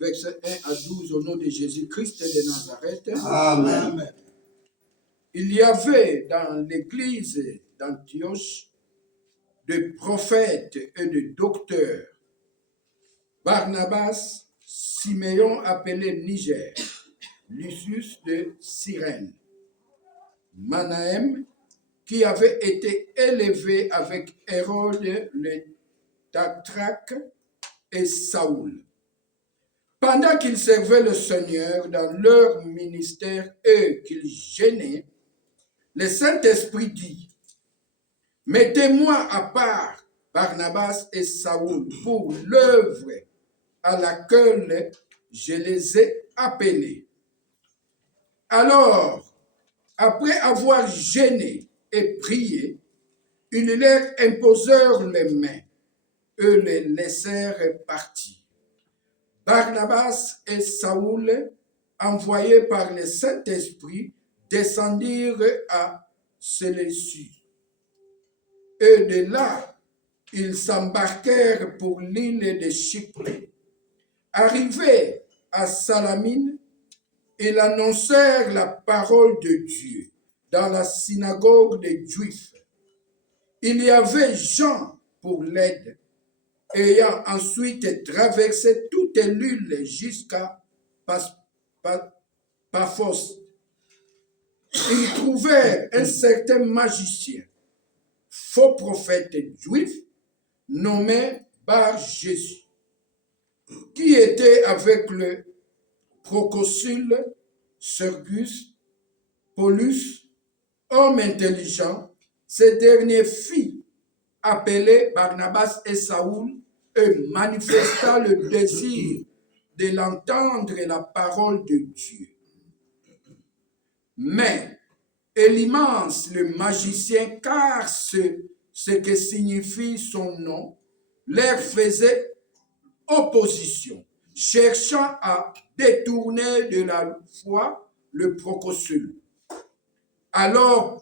versets 1 à 12, au nom de Jésus-Christ de Nazareth. Amen. Il y avait dans l'église d'Antioche de prophètes et de docteurs, Barnabas, Siméon appelé Niger, Lucius de Cyrène, Manahem, qui avait été élevé avec Hérode le Tetrarque et Saoul. Pendant qu'ils servaient le Seigneur dans leur ministère et qu'ils jeûnaient, le Saint-Esprit dit, « Mettez-moi à part Barnabas et Saoul pour l'œuvre à laquelle je les ai appelés. » Alors, après avoir jeûné et prié, ils leur imposèrent les mains et les laissèrent partir. Barnabas et Saoul, envoyés par le Saint-Esprit, descendirent à Séleucie. Et de là, ils s'embarquèrent pour l'île de Chypre. Arrivés à Salamine, ils annoncèrent la parole de Dieu dans la synagogue des Juifs. Il y avait Jean pour l'aide, ayant ensuite traversé toute l'île jusqu'à Paphos. Ils trouvèrent un certain magicien, faux prophète juif, nommé Bar-Jésus, qui était avec le proconsul Sergius Paulus, homme intelligent. Ce dernier fit appeler Barnabas et Saoul et manifesta le désir de l'entendre la parole de Dieu. Mais Élymas, le magicien, car ce que signifie son nom, leur faisait opposition, cherchant à détourner de la foi le proconsul. Alors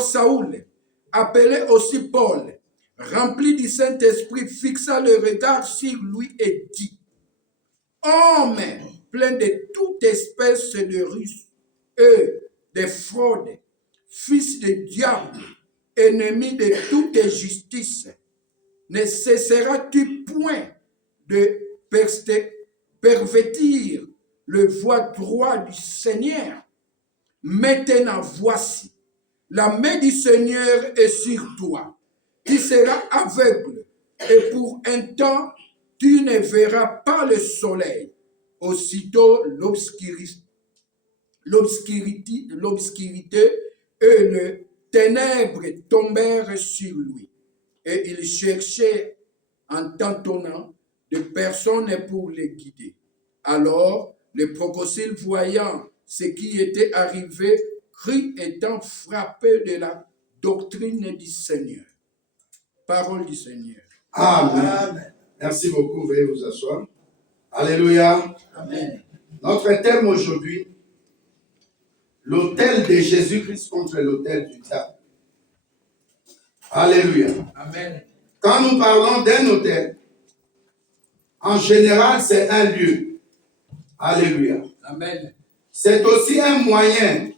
Saoul, appelé aussi Paul, rempli du Saint-Esprit, fixa le regard sur lui et dit, « Homme plein de toute espèce de ruse et de fraude, fils de diable, ennemi de toute justice, ne cesseras-tu point de pervertir le voie droit du Seigneur? Maintenant, voici, la main du Seigneur est sur toi. Tu seras aveugle et pour un temps, tu ne verras pas le soleil. » Aussitôt, l'obscurité et les ténèbres tombèrent sur lui. Et il cherchait en tâtonnant de personnes pour les guider. Alors, le proconsul, voyant ce qui était arrivé, crie étant frappé de la doctrine du Seigneur. Parole du Seigneur. Amen. Merci beaucoup. Veuillez vous asseoir. Alléluia. Amen. Notre thème aujourd'hui, l'autel de Jésus-Christ contre l'autel du diable. Alléluia. Amen. Quand nous parlons d'un autel, en général, c'est un lieu. Alléluia. Amen. C'est aussi un moyen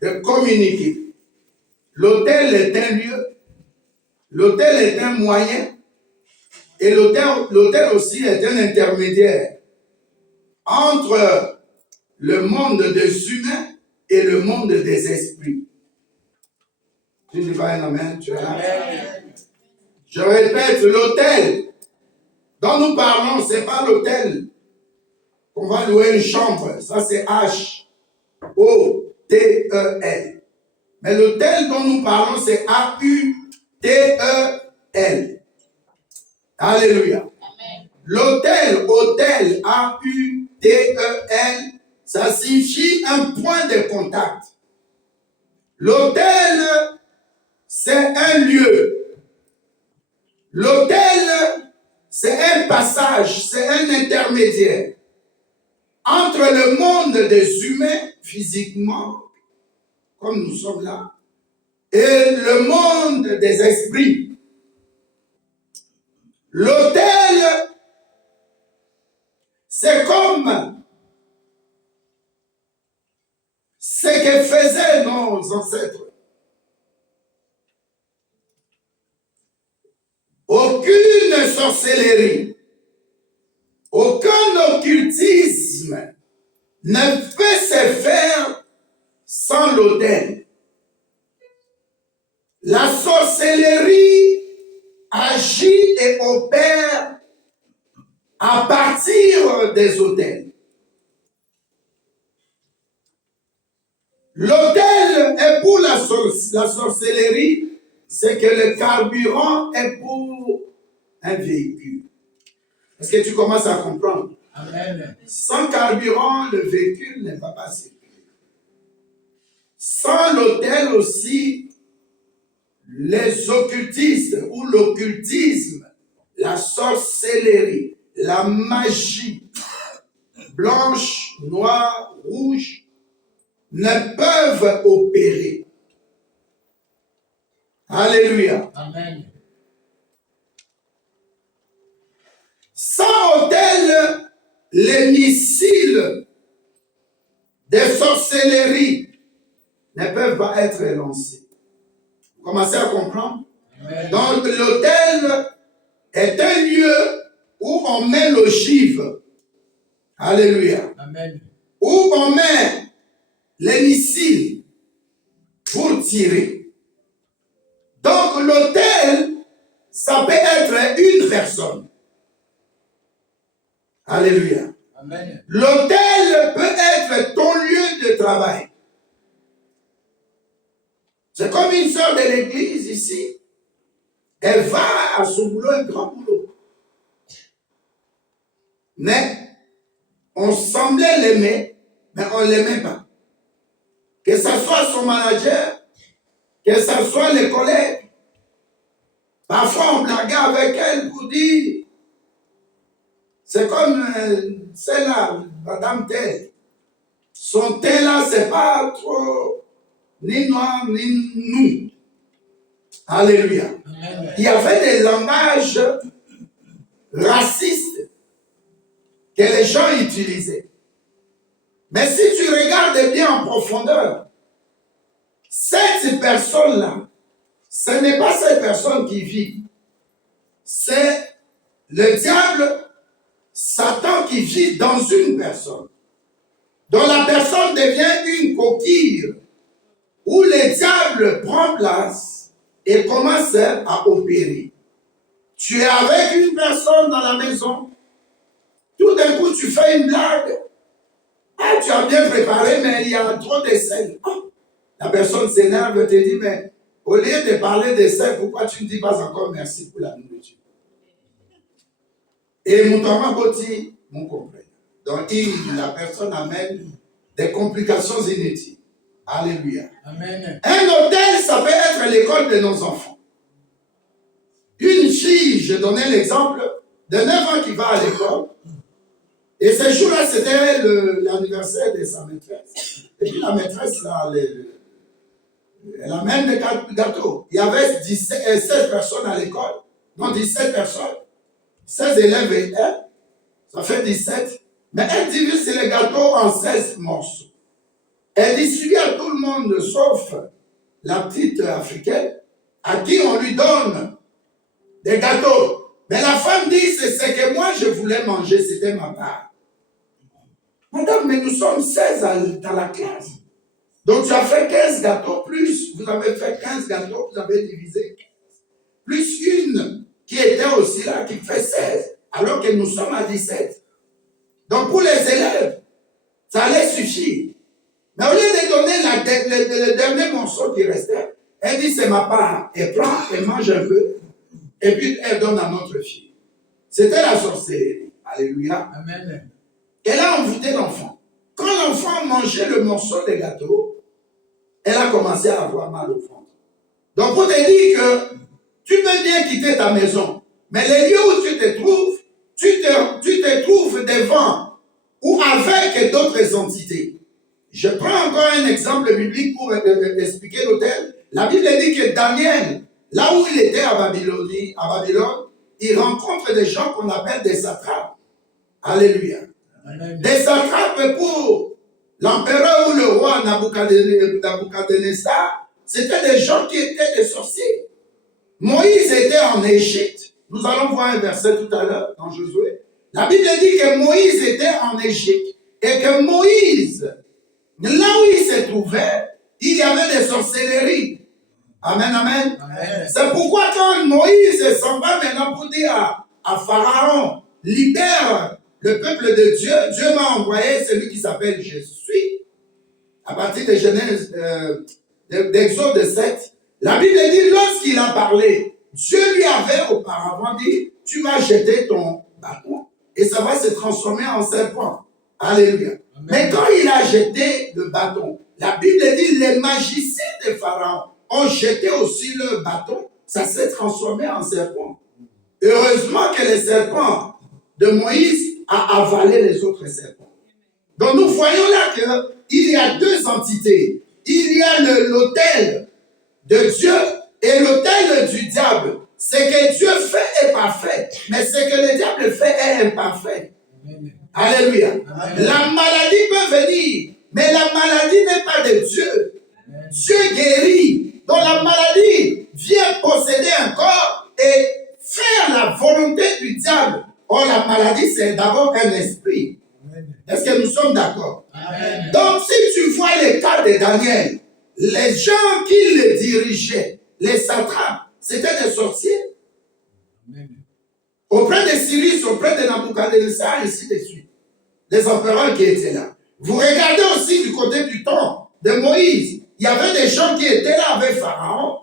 de communiquer. L'autel est un lieu, l'autel est un moyen, et l'autel aussi est un intermédiaire entre le monde des humains et le monde des esprits. Tu dis pas un amen, tu es là? Amen. Je répète, l'autel dont nous parlons, ce n'est pas l'autel qu'on va louer une chambre. Ça, c'est H-O-T-E-L. Mais l'autel dont nous parlons, c'est A-U-T-E-L. Alléluia. Amen. L'autel, autel, A-U-T-E-L, ça signifie un point de contact. L'autel, c'est un lieu. L'autel, c'est un passage, c'est un intermédiaire entre le monde des humains, physiquement, comme nous sommes là, et le monde des esprits. L'autel nos ancêtres. Aucune sorcellerie, aucun occultisme ne peut se faire sans l'autel. La sorcellerie agit et opère à partir des autels. L'autel est pour la sorcellerie, c'est que le carburant est pour un véhicule. Est-ce que tu commences à comprendre? Amen. Sans carburant, le véhicule ne va pas circuler. Sans l'autel aussi, les occultistes ou l'occultisme, la sorcellerie, la magie, blanche, noire, rouge, ne peuvent opérer. Alléluia. Amen. Sans autel, les missiles des sorcelleries ne peuvent pas être lancés. Vous commencez à comprendre? Amen. Donc l'autel est un lieu où on met l'ogive. Alléluia. Amen. Où on met les missiles pour tirer. Donc l'autel, ça peut être une personne. Alléluia. Amen. L'autel peut être ton lieu de travail. C'est comme une sœur de l'église ici. Elle va à son boulot, un grand boulot. Mais on semblait l'aimer, mais on ne l'aimait pas. Que ce soit son manager, que ce soit les collègues. Parfois on blaguait avec elle pour dire, c'est comme celle-là, Madame Telle. Son teint là, c'est pas trop ni noir ni nous. Alléluia. Amen. Il y avait des langages racistes que les gens utilisaient. Mais si tu regardes bien en profondeur, cette personne-là, ce n'est pas cette personne qui vit. C'est le diable, Satan qui vit dans une personne. Donc la personne devient une coquille où le diable prend place et commence à opérer. Tu es avec une personne dans la maison, tout d'un coup tu fais une blague. Ah, tu as bien préparé, mais il y a trop de sel. Ah, la personne s'énerve et te dit, mais au lieu de parler de sel, pourquoi tu ne dis pas encore merci pour la nourriture? Et Moutama Boti, mon compagnon. Donc, la personne amène des complications inutiles. Alléluia. Amen. Un hôtel, ça peut être l'école de nos enfants. Une fille, je donnais l'exemple, de 9 ans qui va à l'école. Et ce jour-là, c'était l'anniversaire de sa maîtresse. Et puis la maîtresse, là, elle amène des gâteaux. Il y avait 16 personnes à l'école, non 17 personnes. 16 élèves et elle, ça fait 17. Mais elle divise les gâteaux en 16 morceaux. Elle distribue à tout le monde, sauf la petite africaine, à qui on lui donne des gâteaux. Mais la femme dit, c'est ce que moi je voulais manger, c'était ma part. Madame, mais nous sommes 16 dans la classe. Donc tu as fait 15 gâteaux, plus vous avez fait 15 gâteaux, vous avez divisé 15. Plus une qui était aussi là, qui fait 16, alors que nous sommes à 17. Donc pour les élèves, ça allait suffire. Mais au lieu de donner le dernier morceau qui restait, elle dit c'est ma part. Elle prend, elle mange un peu, et puis elle donne à notre fille. C'était la sorcellerie. Alléluia. Amen. Elle a envoûté l'enfant. Quand l'enfant mangeait le morceau de gâteau, elle a commencé à avoir mal au ventre. Donc pour te dire que tu peux bien quitter ta maison, mais les lieux où tu te trouves, tu te trouves devant ou avec d'autres entités. Je prends encore un exemple biblique pour expliquer l'autel. La Bible dit que Daniel, là où il était à Babylone, il rencontre des gens qu'on appelle des satrapes. Alléluia. Amen. Des satrapes pour l'empereur ou le roi Nabuchodonosor, c'était des gens qui étaient des sorciers. Moïse était en Égypte. Nous allons voir un verset tout à l'heure dans Josué. La Bible dit que Moïse était en Égypte et que Moïse, là où il se trouvait, il y avait des sorcelleries. Amen, amen. Amen. C'est pourquoi quand Moïse s'en va maintenant pour dire à Pharaon, libère le peuple de Dieu, Dieu m'a envoyé celui qui s'appelle Je suis. À partir de Genèse, d'Exode 7, la Bible dit, lorsqu'il a parlé, Dieu lui avait auparavant dit, tu vas jeter ton bâton et ça va se transformer en serpent. Alléluia. Amen. Mais quand il a jeté le bâton, la Bible dit, les magiciens de Pharaon ont jeté aussi le bâton, ça s'est transformé en serpent. Heureusement que le serpent de Moïse a avalé les autres serpents. Donc nous voyons là qu'il y a deux entités. Il y a l'autel de Dieu et l'autel du diable. Ce que Dieu fait est parfait, mais ce que le diable fait est imparfait. Amen. Alléluia. Amen. La maladie peut venir, mais la maladie n'est pas de Dieu. Amen. Dieu guérit. Donc la maladie vient posséder un corps et faire la volonté du diable. Or la maladie, c'est d'abord un esprit. Amen. Est-ce que nous sommes d'accord? Amen. Donc si tu vois le cas de Daniel, les gens qui le dirigeaient, les satrapes, c'était des sorciers. Amen. Auprès de Cyrus, auprès de Nabuchodonosor, ainsi de suite. Les empereurs qui étaient là. Vous regardez aussi du côté du temps de Moïse. Il y avait des gens qui étaient là avec Pharaon.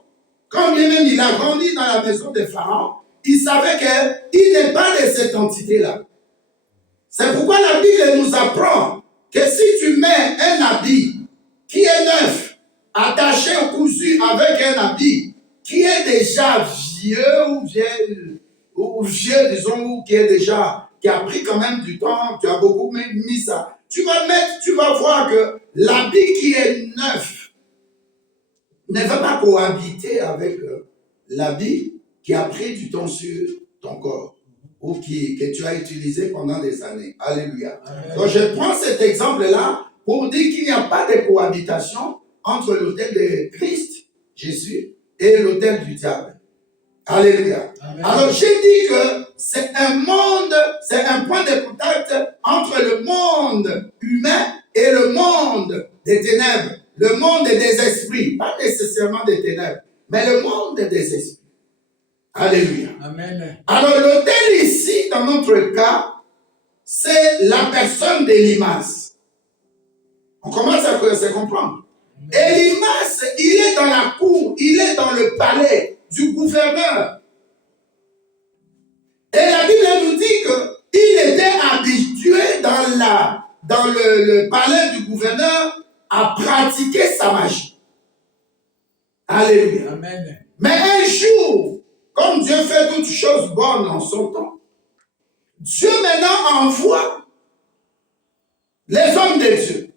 Quand bien même il a grandi dans la maison de Pharaon, il savait qu'il n'est pas de cette entité-là. C'est pourquoi la Bible nous apprend que si tu mets un habit qui est neuf, attaché ou cousu avec un habit qui est déjà vieux ou vieux, disons, ou qui a pris quand même du temps, tu as beaucoup mis ça. Tu vas voir que l'habit qui est neuf ne va pas cohabiter avec l'habit qui a pris du temps sur ton corps ou que tu as utilisé pendant des années. Alléluia. Amen. Donc je prends cet exemple-là pour dire qu'il n'y a pas de cohabitation entre l'autel de Christ, Jésus, et l'autel du diable. Alléluia. Amen. Alors j'ai dit que c'est un point de contact entre le monde humain et le monde des ténèbres, le monde des esprits, pas nécessairement des ténèbres, mais le monde des esprits. Alléluia. Amen. Alors l'autel ici, dans notre cas, c'est la personne d'Elimas. On commence à se comprendre. Elimas, il est dans la cour, il est dans le palais du gouverneur. Et la Bible nous dit qu'il était habitué dans le palais du gouverneur à pratiquer sa magie. Alléluia. Amen. Mais un jour, comme Dieu fait toutes choses bonnes en son temps, Dieu maintenant envoie les hommes de Dieu.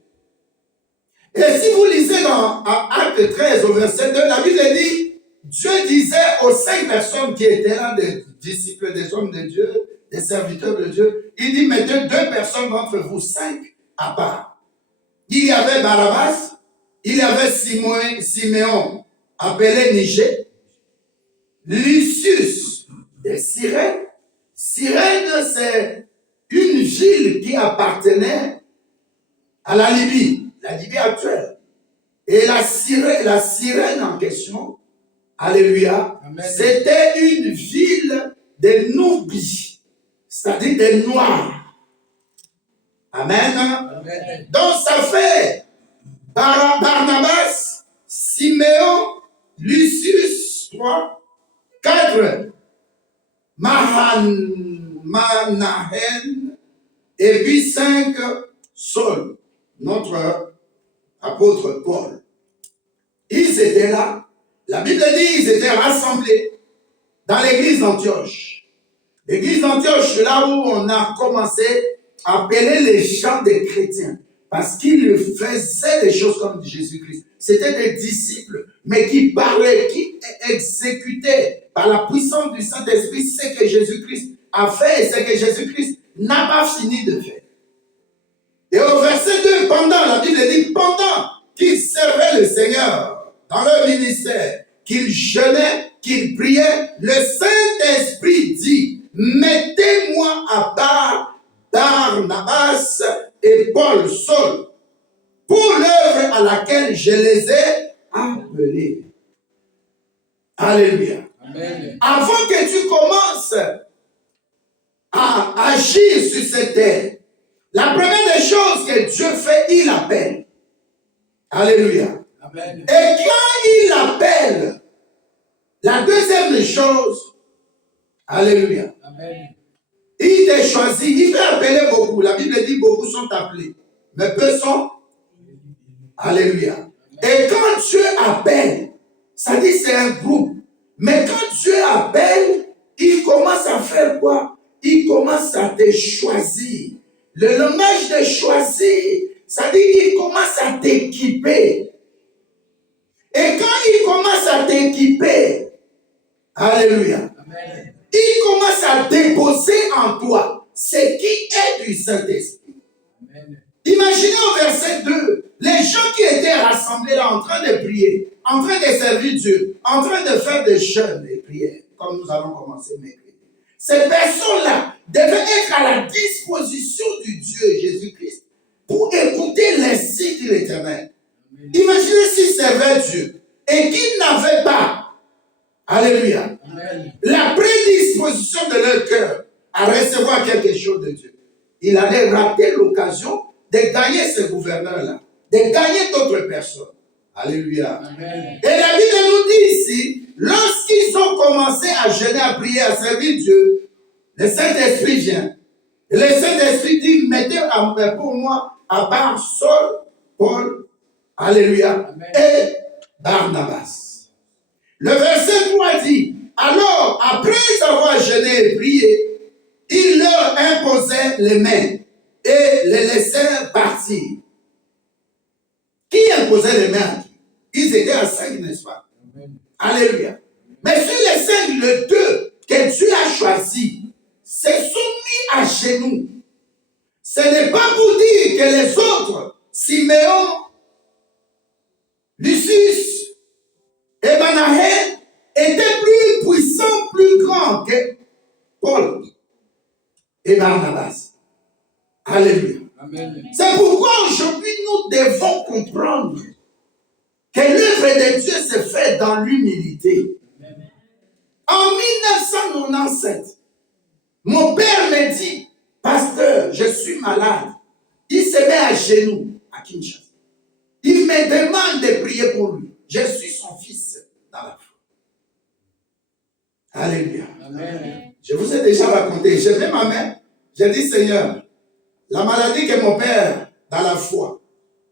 Et si vous lisez dans Acte 13 au verset 2, la Bible dit, Dieu disait aux 5 personnes qui étaient là, des disciples, des hommes de Dieu, des serviteurs de Dieu, il dit, mettez 2 personnes d'entre vous, 5 à part. Il y avait Barabbas, il y avait Siméon, appelé Niger, Lucius de Cyrène. Cyrène, c'est une ville qui appartenait à la Libye actuelle. Et la Cyrène en question, alléluia, c'était une ville de Nubie, c'est-à-dire des Noirs. Amen. Amen. Donc ça fait Barnabas, Siméon, Lucius, 3, 4, Manahen, et puis 5, Saul, notre apôtre Paul. Ils étaient là. La Bible dit qu'ils étaient rassemblés dans l'église d'Antioche. L'église d'Antioche, c'est là où on a commencé à appeler les gens des chrétiens. Parce qu'ils faisaient des choses comme Jésus-Christ. C'était des disciples, mais qui parlaient, qui exécutaient par la puissance du Saint-Esprit ce que Jésus-Christ a fait et ce que Jésus-Christ n'a pas fini de faire. Et au verset 2, pendant la Bible dit, pendant qu'ils servaient le Seigneur dans leur ministère, qu'ils jeûnaient, qu'ils priaient, le Saint-Esprit dit, mettez-moi à part Barnabas et Paul Saul pour l'œuvre à laquelle je les ai appelés. Alléluia. Amen. Avant que tu commences à agir sur cette terre, la première des choses que Dieu fait, il appelle. Alléluia. Amen. Et quand il appelle, la deuxième des choses, alléluia, Amen. il t'a choisi, il peut appeler beaucoup. La Bible dit beaucoup sont appelés, mais peu sont. Alléluia. Et quand Dieu appelle, ça dit c'est un groupe. Mais quand Dieu appelle, il commence à faire quoi? Il commence à te choisir. Le langage de choisir, ça dit qu'il commence à t'équiper. Et quand il commence à t'équiper, alléluia, Amen. il commence à déposer en toi ce qui est du Saint-Esprit. Amen. Imaginez au verset 2, les gens qui étaient rassemblés là en train de prier, en train de servir Dieu, en train de faire des jeûnes et prières, comme nous allons commencer mercredi. Ces personnes-là devaient être à la disposition du Dieu Jésus-Christ pour écouter l'insigne de l'Éternel. Imaginez s'ils servaient Dieu et qu'ils n'avaient pas, alléluia, Amen. la prédisposition de leur cœur à recevoir quelque chose de Dieu. Il allait rater l'occasion de gagner ce gouverneur-là, de gagner d'autres personnes. Alléluia. Amen. Et la Bible nous dit ici, lorsqu'ils ont commencé à jeûner, à prier, à servir Dieu, le Saint-Esprit vient. Et le Saint-Esprit dit, mettez pour moi à part Saul, Paul, alléluia, Amen. et Barnabas. Le verset 3 dit, alors, après avoir jeûné et prié, il leur imposait les mains et les laissèrent partir. Qui imposait les mains à qui? Ils étaient à 5, n'est-ce pas? Amen. Alléluia. Mais sur les 5, le 2 que Dieu a choisi, se sont mis à genoux. Ce n'est pas pour dire que les autres, Siméon, Lucius et Manahen, étaient plus puissants, plus grands que Paul et Barnabas. Alléluia. Amen. C'est pourquoi aujourd'hui nous devons comprendre que l'œuvre de Dieu se fait dans l'humilité. En 1997, mon père me dit, pasteur, je suis malade. Il se met à genoux à Kinshasa. Il me demande de prier pour lui. Je suis son fils dans la foi. Alléluia. Amen. Je vous ai déjà raconté. J'ai mis ma main. J'ai dit, Seigneur, la maladie que mon père, dans la foi,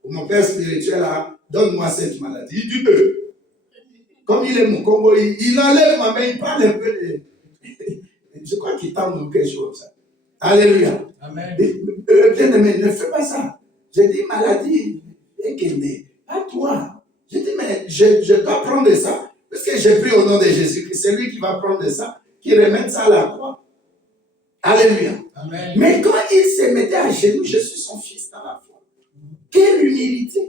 ou mon père spirituel a, donne-moi cette maladie. Il dit, comme il est mon Congo, il enlève ma main, il parle un peu de... Je crois qu'il tente quelque chose comme ça. Alléluia. Amen. Bien-aimé, ne fais pas ça. J'ai dit, maladie, pas toi. J'ai dit, mais je dois prendre ça, parce que j'ai pris au nom de Jésus-Christ. C'est lui qui va prendre ça, qui remet ça à la croix. Alléluia. Amen. Mais quand il se mettait à genoux, je suis son fils dans la foi. Quelle humilité.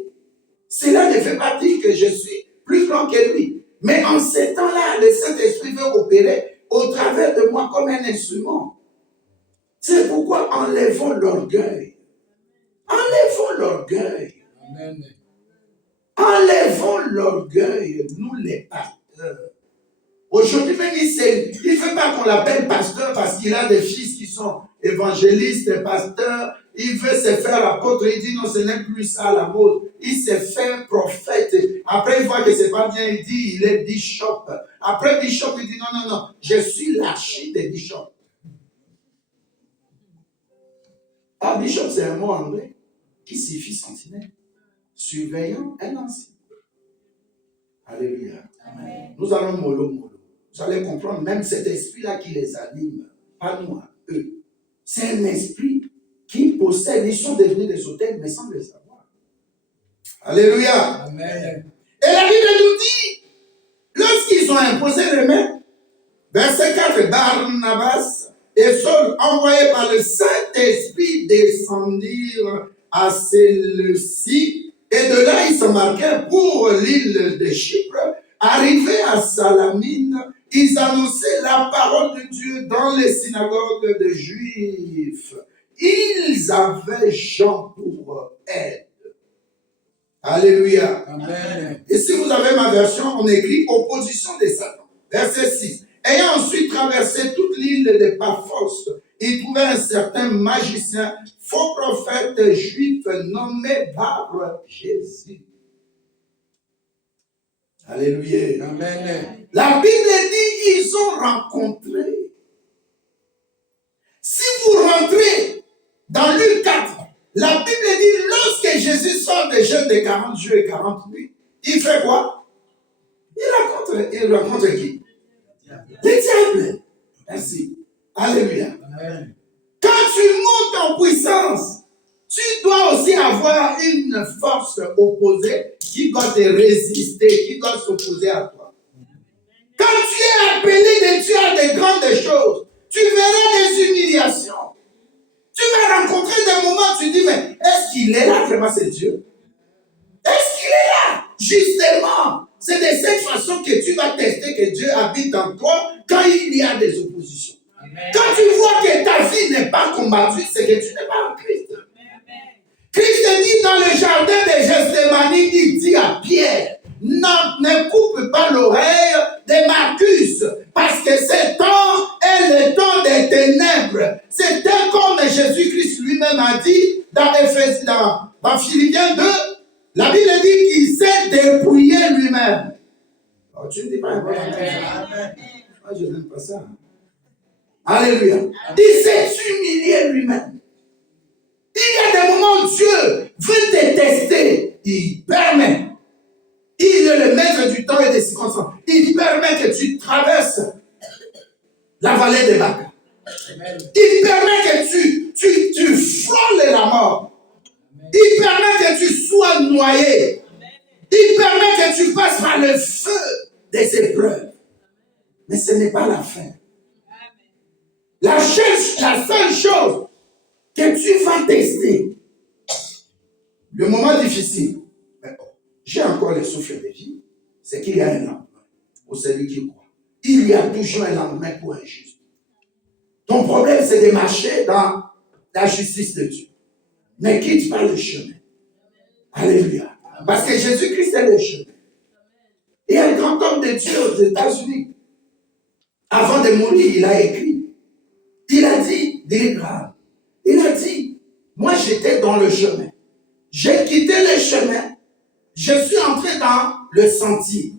Cela ne fait pas dire que je suis plus grand que lui. Mais en ce temps-là, le Saint-Esprit veut opérer au travers de moi comme un instrument. C'est pourquoi enlevons l'orgueil. Enlevons l'orgueil. Amen. Enlevons l'orgueil, nous les pasteurs. Aujourd'hui même, il ne fait pas qu'on l'appelle pasteur parce qu'il a des fils qui sont évangélistes, pasteurs. Il veut se faire apôtre. Il dit non, ce n'est plus ça la mode. Il se fait prophète. Après, il voit que ce n'est pas bien. Il dit, il est bishop. Après bishop, il dit non, je suis l'archi des bishops. Ah, bishop, c'est un mot anglais qui signifie sentinelle, surveillant un ancien. Alléluia. Amen. Nous allons mollo. Vous allez comprendre, même cet esprit-là qui les anime, pas nous, eux. C'est un esprit qui possède, ils sont devenus des autels, mais sans le savoir. Alléluia. Amen. Et la Bible nous dit, lorsqu'ils ont imposé les mains, verset 4, Barnabas et Saul, envoyés par le Saint-Esprit, descendirent à Séleucie, et de là ils s'embarquèrent pour l'île de Chypre. Arrivés à Salamine, ils annonçaient la parole de Dieu dans les synagogues des Juifs. Ils avaient Jean pour aide. Alléluia. Amen. Et si vous avez ma version, on écrit opposition des Satan. Verset 6. Ayant ensuite traversé toute l'île de Paphos, il trouvait un certain magicien, faux prophète juif nommé Bar Jésus. Alléluia. Amen. La Bible dit ils ont rencontré. Si vous rentrez dans Luc 4, la Bible dit lorsque Jésus sort des jeûnes de 40 jours et 40 nuits, il fait quoi? Il rencontre qui? Les diables. Merci. Alléluia. Amen. Quand tu montes en puissance, tu dois aussi avoir une force opposée qui doit te résister, qui doit s'opposer à toi. Quand tu es appelé de Dieu à de grandes choses, tu verras des humiliations. Tu vas rencontrer des moments où tu dis, mais est-ce qu'il est là vraiment, c'est Dieu? Est-ce qu'il est là? Justement, c'est de cette façon que tu vas tester que Dieu habite en toi quand il y a des oppositions. Amen. Quand tu vois que ta vie n'est pas combattue, c'est que tu n'es pas en Christ. Amen. Christ dit dans le jardin de Gethsémani, il dit à Pierre, ne coupe pas l'oreille de Marcus, parce que ce temps est le temps des ténèbres. C'était comme Jésus-Christ lui-même a dit dans Philippiens 2, la Bible dit qu'il s'est dépouillé lui-même. Oh, tu ne dis pas un bon Amen. Moi, je n'aime pas ça. Alléluia. Il s'est humilié lui-même. Il y a des moments où Dieu veut te tester. Il permet. Il est le maître du temps et des circonstances. Il permet que tu traverses la vallée des Bacs. Il permet que tu frôles la mort. Il permet que tu sois noyé. Il permet que tu passes par le feu des épreuves. Mais ce n'est pas la fin. La seule chose que tu vas tester, le moment difficile, j'ai encore le souffle de vie, c'est qu'il y a un lendemain pour celui qui croit. Il y a toujours un lendemain pour un juste. Ton problème, c'est de marcher dans la justice de Dieu. Ne quitte pas le chemin. Alléluia. Parce que Jésus-Christ est le chemin. Et un grand homme de Dieu aux États-Unis, avant de mourir, il a écrit. Il a dit, il a dit, moi j'étais dans le chemin. J'ai quitté le chemin. Je suis entré dans le sentier.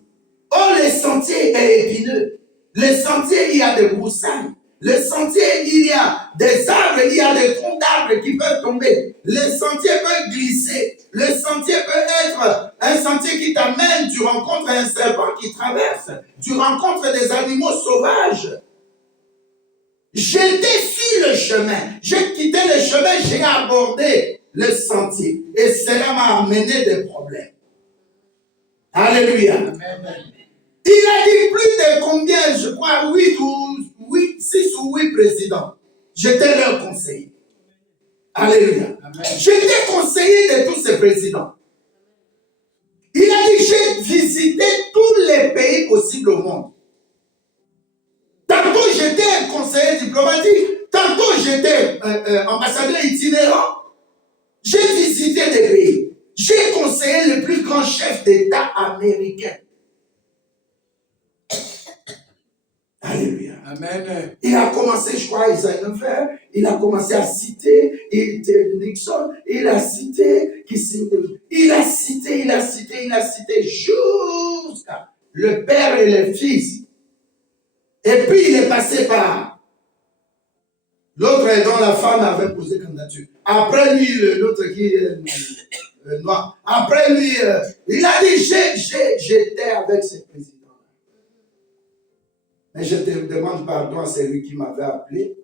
Oh, le sentier est épineux. Le sentier, il y a des broussailles. Le sentier, il y a des arbres, il y a des troncs d'arbres qui peuvent tomber. Le sentier peut glisser. Le sentier peut être un sentier qui t'amène. Tu rencontres un serpent qui traverse. Tu rencontres des animaux sauvages. J'étais sur le chemin. J'ai quitté le chemin, j'ai abordé le sentier. Et cela m'a amené des problèmes. Alléluia. Amen. Il a dit plus de combien, je crois, 6 ou 8 présidents. J'étais leur conseiller. Alléluia. Amen. J'étais conseiller de tous ces présidents. Il a dit, j'ai visité tous les pays possibles au monde. Tantôt, j'étais un conseiller diplomatique. Tantôt, j'étais ambassadeur itinérant. J'ai visité des pays. J'ai conseillé le plus grand chef d'État américain. Alléluia. Amen. Il a commencé, je crois, Eisenhower, il a commencé à citer, Nixon, il a cité, jusqu'à le père et le fils. Et puis il est passé par l'autre dont la femme avait posé candidature. Après lui, l'autre qui est noir. Après lui, il a dit, j'étais avec ce président. Mais je te demande pardon à celui qui m'avait appelé,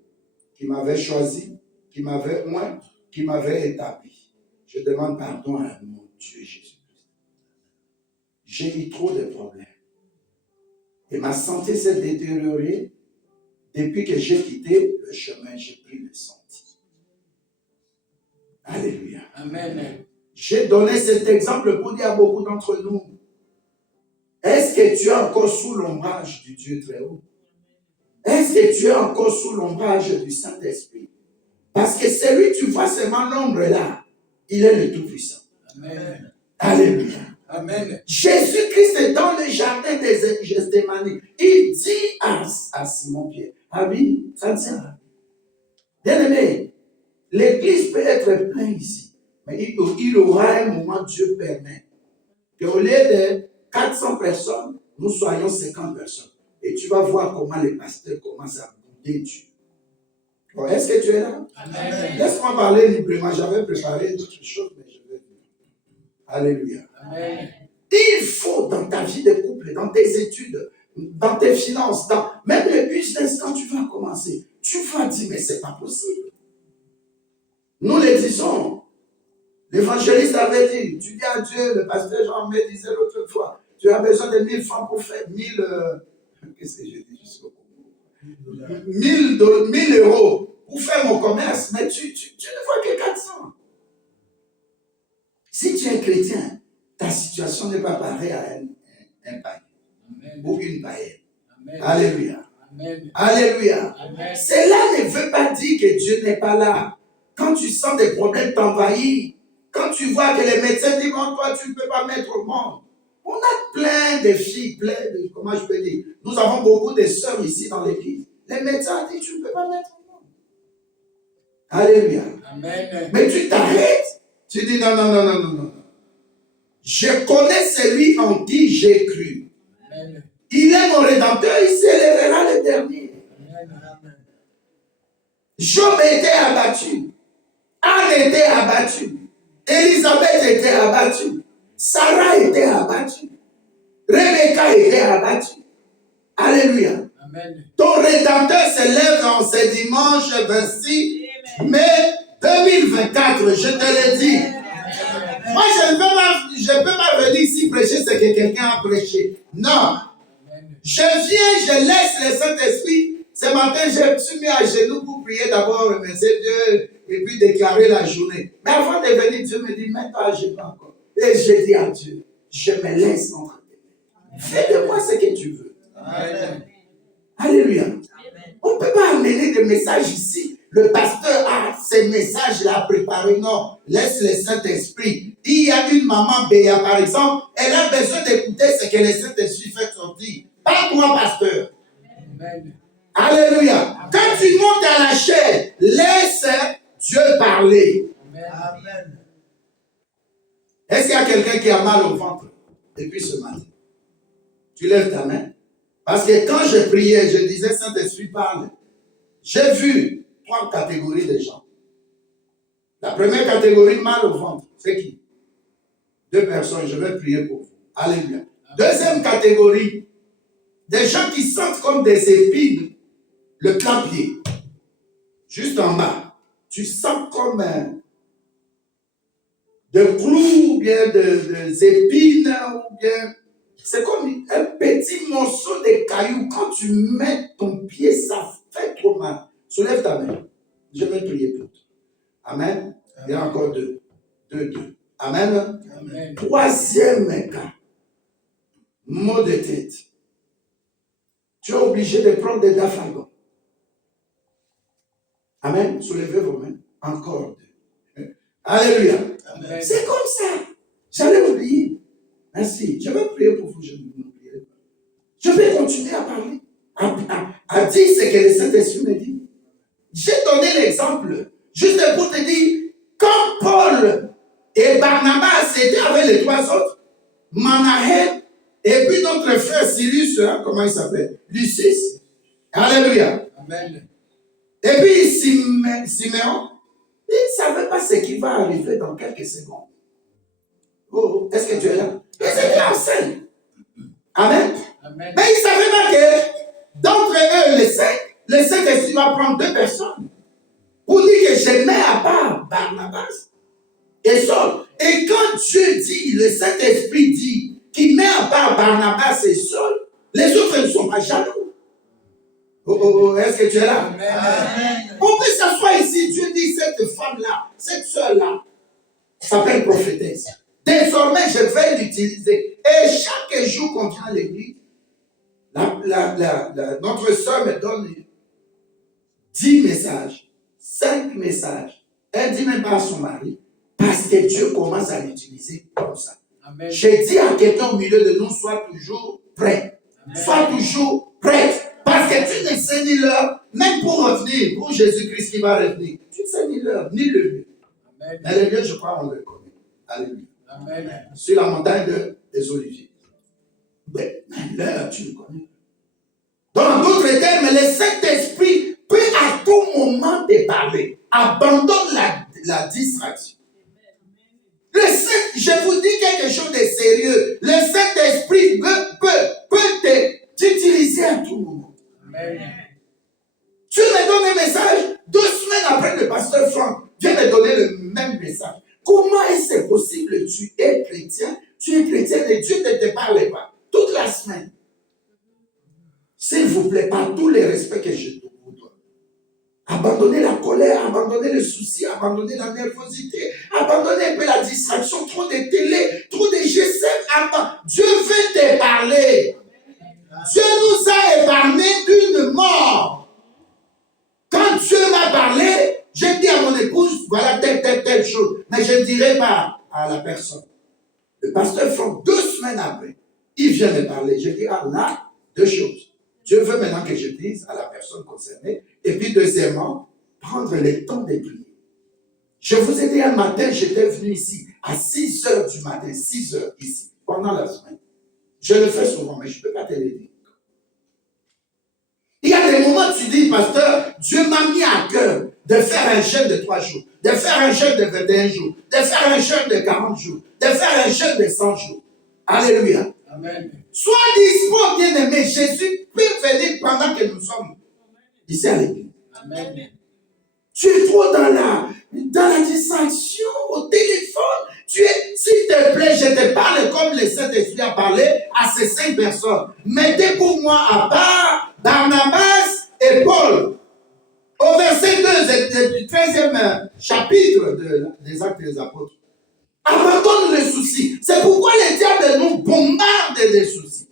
qui m'avait choisi, qui m'avait oint, qui m'avait établi. Je demande pardon à mon Dieu Jésus-Christ. J'ai eu trop de problèmes. Et ma santé s'est détériorée. Depuis que j'ai quitté le chemin, j'ai pris le sentier. Alléluia. Amen. J'ai donné cet exemple pour dire à beaucoup d'entre nous, est-ce que tu es encore sous l'ombrage du Dieu très haut? Est-ce que tu es encore sous l'ombrage du Saint-Esprit? Parce que celui, tu vois seulement l'ombre là, il est le Tout-Puissant. Amen. Alléluia. Amen. Jésus-Christ est dans le jardin des Gethsémani. Il dit à Simon-Pierre, ah oui, ça tient. Bien aimé, l'église peut être pleine ici, mais il aura un moment, Dieu permet, qu'au lieu de 400 personnes, nous soyons 50 personnes. Et tu vas voir comment les pasteurs commencent à bouder Dieu. Bon, est-ce que tu es là? Amen. Laisse-moi parler librement. J'avais préparé d'autres choses, mais je vais dire. Alléluia. Amen. Il faut dans ta vie de couple, dans tes études, dans tes finances, dans même le business, quand tu vas commencer, tu vas dire, mais c'est pas possible. Nous le disons. L'évangéliste avait dit, tu dis à Dieu, le pasteur Jean me disait l'autre fois, tu as besoin de 1000 francs pour faire 1000, qu'est-ce que j'ai dit jusqu'au bout? 1000 euros pour faire mon commerce, mais tu ne vois que 400. Si tu es chrétien, ta situation n'est pas pareille à un païen ou une païenne. Alléluia. Amen. Alléluia. Amen. Cela ne veut pas dire que Dieu n'est pas là. Quand tu sens des problèmes t'envahir, quand tu vois que les médecins disent, bon, toi, tu ne peux pas mettre au monde. On a plein de filles, plein de, comment je peux dire, nous avons beaucoup de sœurs ici dans l'église. Les médecins disent, tu ne peux pas mettre au monde. Alléluia. Amen. Mais tu t'arrêtes, tu dis, non. Je connais celui en qui j'ai cru. Amen. Il est mon rédempteur, il s'élèvera le dernier. Amen. Job était abattu. Anne était abattue. Élisabeth était abattue. Sarah était abattue. Rebecca était abattue. Alléluia. Amen. Ton rédempteur s'élève en ce dimanche 26 mai 2024. Je te le dis. Moi, je ne peux pas venir ici prêcher ce que quelqu'un a prêché. Non. Je viens, je laisse le Saint-Esprit. Ce matin, je me suis mis à genoux pour prier d'abord, remercier Dieu et puis déclarer la journée. Mais avant de venir, Dieu me dit, mets-toi à genoux encore. Et je dis à Dieu, je me laisse entre tes mains. Fais de moi ce que tu veux. Amen. Alléluia. On ne peut pas amener des messages ici. Le pasteur a ces messages-là préparés. Non, laisse le Saint-Esprit. Il y a une maman Béa, par exemple, elle a besoin d'écouter ce que le Saint-Esprit fait sortir. Pas toi, pasteur. Amen. Alléluia. Quand tu montes à la chair, laisse Dieu parler. Amen. Est-ce qu'il y a quelqu'un qui a mal au ventre depuis ce matin? Tu lèves ta main. Parce que quand je priais, je disais, Saint-Esprit parle. J'ai vu 3 catégories de gens. La première catégorie, mal au ventre. C'est qui? 2 personnes, je vais prier pour vous. Alléluia. Deuxième catégorie, des gens qui sentent comme des épines le clavier, juste en bas. Tu sens comme de clous, ou bien des épines, ou bien c'est comme un petit morceau de caillou. Quand tu mets ton pied, ça fait trop mal. Soulève ta main. Je vais prier pour toi. Amen. Il y a encore 2. Amen. Amen. Troisième cas. Maux de tête. Tu es obligé de prendre des dafalgons. Amen. Soulevez vos mains. Encore 2. Alléluia. Amen. C'est comme ça. J'allais oublier. Merci. Je vais prier pour vous. Je ne vous oublierai pas. Je vais continuer à parler. À dire ce que le Saint-Esprit me dit. J'ai donné l'exemple. Juste pour te dire, quand Paul et Barnabas étaient avec les 3 autres, Manahem, et puis notre frère Cyrus, comment il s'appelle? Lucius. Alléluia. Amen. Et puis Siméon, il ne savait pas ce qui va arriver dans quelques secondes. Oh, est-ce que tu es là? Ils étaient enceintes. Amen. Amen. Mais ils ne savaient pas que d'entre eux, les 5 Saint-Esprit va prendre 2 personnes pour dire que je mets à part Barnabas et Saul. Et quand Dieu dit, le Saint-Esprit dit qu'il met à part Barnabas et Saul, les autres ne sont pas jaloux. Oh, est-ce que tu es là? Amen. On peut s'asseoir ici, Dieu dit, cette femme-là, cette soeur-là, s'appelle prophétesse. Désormais, je vais l'utiliser. Et chaque jour qu'on vient à l'église, notre soeur me donne 10 messages, 5 messages. Elle dit même pas à son mari, parce que Dieu commence à l'utiliser comme ça. Amen. Je dis à quelqu'un au milieu de nous, sois toujours prêt. Amen. Sois toujours prêt. Parce que tu ne sais ni l'heure, même pour revenir, pour Jésus-Christ qui va revenir. Tu ne sais ni l'heure, ni le lieu. Amen. Mais le lieu, je crois, on le connaît. Alléluia. Amen. Sur la montagne des Oliviers. Mais l'heure, tu le connais. Dans d'autres termes, le Saint-Esprit peut à tout moment te parler. Abandonne la distraction. Je vous dis quelque chose de sérieux. Le Saint-Esprit peut t'utiliser à tout moment. Amen. Tu me donnes un message, 2 semaines après, le pasteur Franck vient me donner le même message. Comment est-ce possible? Tu es chrétien et Dieu ne te parle pas toute la semaine. S'il vous plaît, par tous les respects que je vous donne. Abandonnez la colère, abandonnez le souci, abandonnez la nervosité, abandonnez un peu la distraction, trop de télé, trop de GSM. Dieu veut te parler. Dieu nous a épargné d'une mort. Quand Dieu m'a parlé, j'ai dit à mon épouse, voilà telle chose. Mais je ne dirai pas à la personne. Le pasteur Franck, 2 semaines après, il vient me parler. J'ai dit, ah là, 2 choses. Dieu veut maintenant que je dise à la personne concernée. Et puis, deuxièmement, prendre le temps de prier. Je vous ai dit un matin, j'étais venu ici à 6 heures du matin, 6 heures ici, pendant la semaine. Je le fais souvent, mais je ne peux pas te le dire. Il y a des moments où tu dis, pasteur, Dieu m'a mis à cœur de faire un jeûne de 3 jours, de faire un jeûne de 21 jours, de faire un jeûne de 40 jours, de faire un jeûne de 100 jours. Alléluia. Amen. Sois dispo, bien-aimé. Jésus peut venir pendant que nous sommes ici à l'église. Amen. Tu es trop dans la distraction, au téléphone. S'il te plaît, je te parle comme le Saint-Esprit a parlé à ces 5 personnes. Mettez pour moi à part Barnabas et Paul. Au verset 2 du 13e chapitre des Actes des Apôtres. Abandonne les soucis. C'est pourquoi le diable nous bombarde des soucis.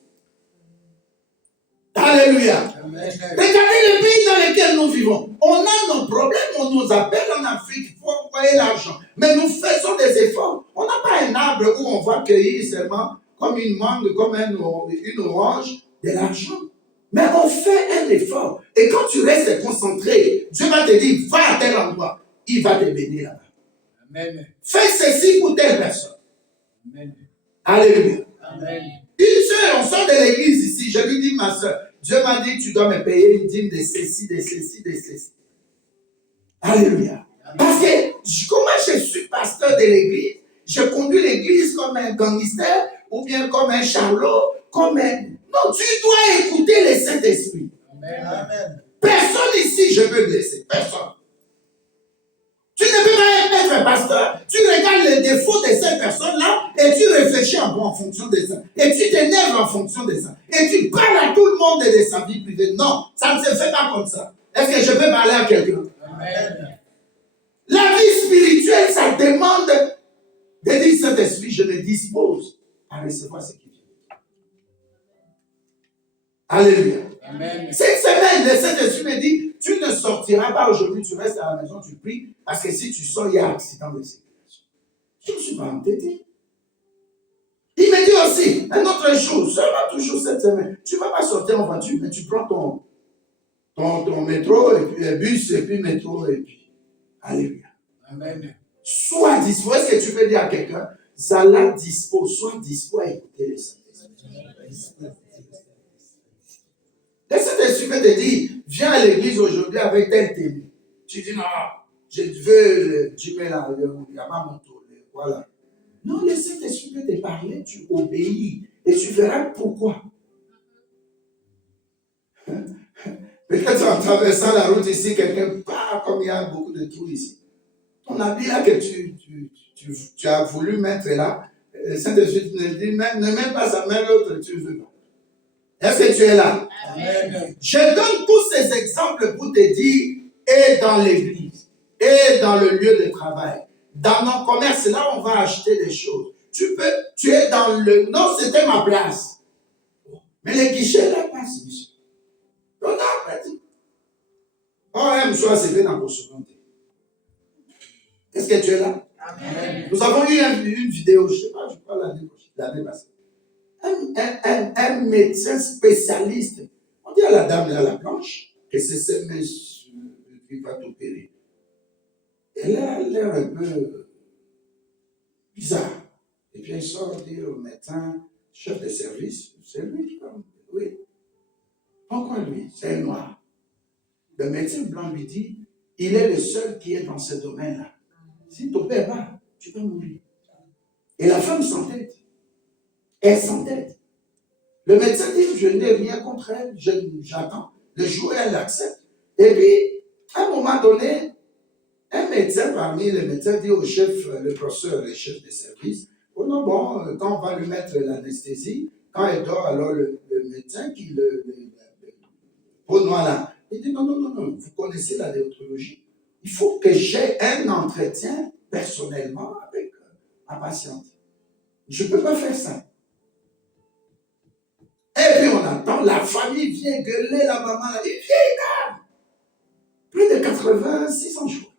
Alléluia. Amen. Regardez le pays dans lequel nous vivons. On a nos problèmes, on nous appelle en Afrique pour envoyer l'argent. Mais nous faisons des efforts. On n'a pas un arbre où on va cueillir seulement comme une mangue, comme une orange, de l'argent. Mais on fait un effort. Et quand tu restes concentré, Dieu va te dire, va à tel endroit. Il va te bénir là-bas. Amen. Fais ceci pour telle personne. Amen. Alléluia. Amen. Une soeur, on sort de l'église ici, je lui dis, ma soeur, Dieu m'a dit, tu dois me payer une dîme de ceci, de ceci, de ceci. Alléluia. Amen. Parce que, comment je suis pasteur de l'église, je conduis l'église comme un gangster, ou bien comme un charlot, comme un... Non, tu dois écouter le Saint-Esprit. Amen. Amen. Personne ici, je peux le laisser. Personne. Tu ne peux pas être pasteur. Tu regardes les défauts de cette personne-là et tu réfléchis en fonction de ça. Et tu t'énerves en fonction de ça. Et tu parles à tout le monde de sa vie privée. Non, ça ne se fait pas comme ça. Est-ce que je peux parler à quelqu'un? Amen. La vie spirituelle, ça demande de dire, Saint-Esprit, je me dispose à recevoir ce qui vient. Alléluia. Amen. Cette semaine, le Saint-Esprit me dit, tu ne sortiras pas aujourd'hui, tu restes à la maison, tu pries, parce que si tu sors, il y a un accident de circulation. Je ne suis pas entêté. Il me dit aussi, une autre chose, seulement toujours cette semaine, tu ne vas pas sortir en voiture, mais tu prends ton métro, et puis bus, et puis métro, et puis... Alléluia. Amen. Sois dispo. Est-ce que tu veux dire à quelqu'un, Zala dispo, sois dispo à écouter le Saint-Esprit. Le Saint-Esprit peut te dire, viens à l'église aujourd'hui avec tel thème. Tu dis, non, je veux, tu mets là, il n'y a pas mon tour. Voilà. Non, le Saint-Esprit peut te parler, tu obéis. Et tu verras pourquoi. Peut-être en traversant la route ici, quelqu'un part comme il y a beaucoup de trous ici. Ton habit là que tu as voulu mettre là, le Saint-Esprit ne dit ne mets pas sa main l'autre, tu ne veux pas. Est-ce que tu es là? Amen. Je donne tous ces exemples pour te dire, et dans l'église, et dans le lieu de travail, dans nos commerces, là, on va acheter des choses. Tu es dans le... Non, c'était ma place. Mais les guichets, là, passent, monsieur. Donc, là, après, oh, monsieur, c'était dans vos secondes. Est-ce que tu es là? Amen. Nous avons eu une vidéo, je ne sais pas, je crois l'année passée. Un médecin spécialiste. On dit à la dame là, à la planche, que c'est ce monsieur qui va t'opérer. Elle a l'air un peu bizarre. Et puis elle sort dire au médecin, chef de service, c'est lui qui parle. Oui. Pourquoi lui? C'est un noir. Le médecin blanc lui dit, il est le seul qui est dans ce domaine-là. Si tu n'opères pas, tu vas mourir. Et la femme s'entête. Elle s'entête. Le médecin dit, je n'ai rien contre elle, j'attends. Le jour où elle accepte. Et puis, à un moment donné, un médecin parmi les médecins dit au chef, le professeur, le chef de service, oh non, bon, quand on va lui mettre l'anesthésie, quand elle dort, alors le médecin qui peau noire là, il dit non, vous connaissez la déontologie. Il faut que j'ai un entretien personnellement avec ma patiente. Je ne peux pas faire ça. Et puis on attend, la famille vient gueuler la maman, une vieille dame, plus de 86 ans, je crois.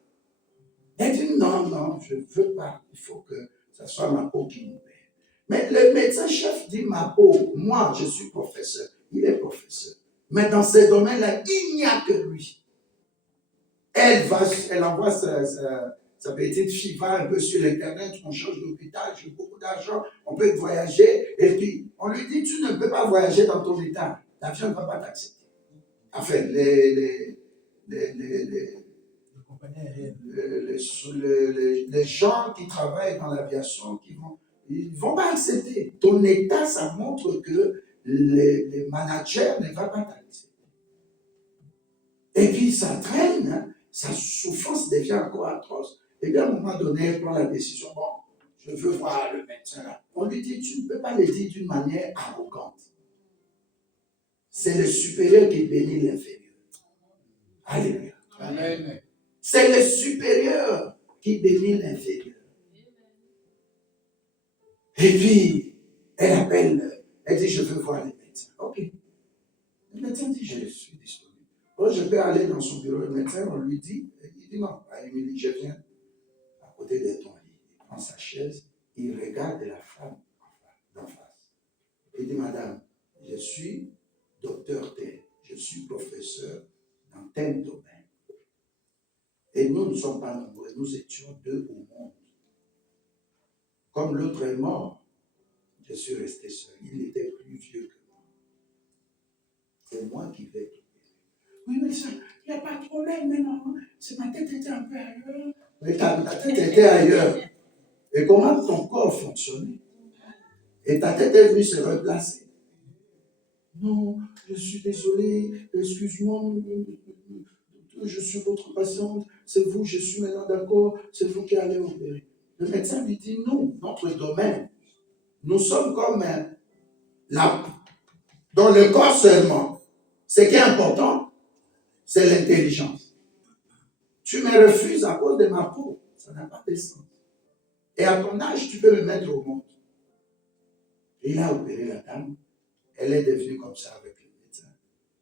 Elle dit non, je ne veux pas, il faut que ce soit ma peau qui nous paie. Mais le médecin chef dit ma peau, moi je suis professeur, il est professeur. Mais dans ces domaines-là, il n'y a que lui. Elle envoie sa petite fille, va un peu sur l'internet, on change d'hôpital, j'ai beaucoup d'argent, on peut voyager. Et puis, on lui dit, tu ne peux pas voyager dans ton état. L'avion ne va pas t'accepter. Enfin, les gens qui travaillent dans l'aviation, ils ne vont pas accepter. Ton état, ça montre que les managers ne vont pas t'accepter. Et puis, ça traîne, hein. Sa souffrance devient encore atroce. Et bien, à un moment donné, elle prend la décision, bon, je veux voir le médecin là. On lui dit, tu ne peux pas le dire d'une manière arrogante. C'est le supérieur qui bénit l'inférieur. Alléluia. Amen. C'est le supérieur qui bénit l'inférieur. Et puis, elle appelle, elle dit, je veux voir le médecin. Ok. Le médecin dit, je suis disponible. Je peux aller dans son bureau, le médecin, on lui dit, il dit non, il dit, je viens à côté de ton lit. Il prend sa chaise, il regarde la femme d'en face. Il dit, madame, je suis docteur T, je suis professeur dans tel domaine. Et nous ne sommes pas nombreux, nous étions 2 au monde. Comme l'autre est mort, je suis resté seul. Il était plus vieux que moi. C'est moi qui vais. Oui, mais ça, il n'y a pas de problème maintenant. Ma tête était un peu ailleurs. Mais ta tête était ailleurs. Et comment ton corps fonctionnait? Et ta tête est venue se replacer. Non, je suis désolé, excuse-moi, je suis votre patiente, c'est vous, je suis maintenant d'accord, c'est vous qui allez opérer. Le médecin lui dit non, notre domaine, nous sommes comme dans le corps seulement. Ce qui est important, c'est l'intelligence. Tu me refuses à cause de ma peau. Ça n'a pas de sens. Et à ton âge, tu peux me mettre au monde. Il a opéré la dame. Elle est devenue comme ça avec le médecin.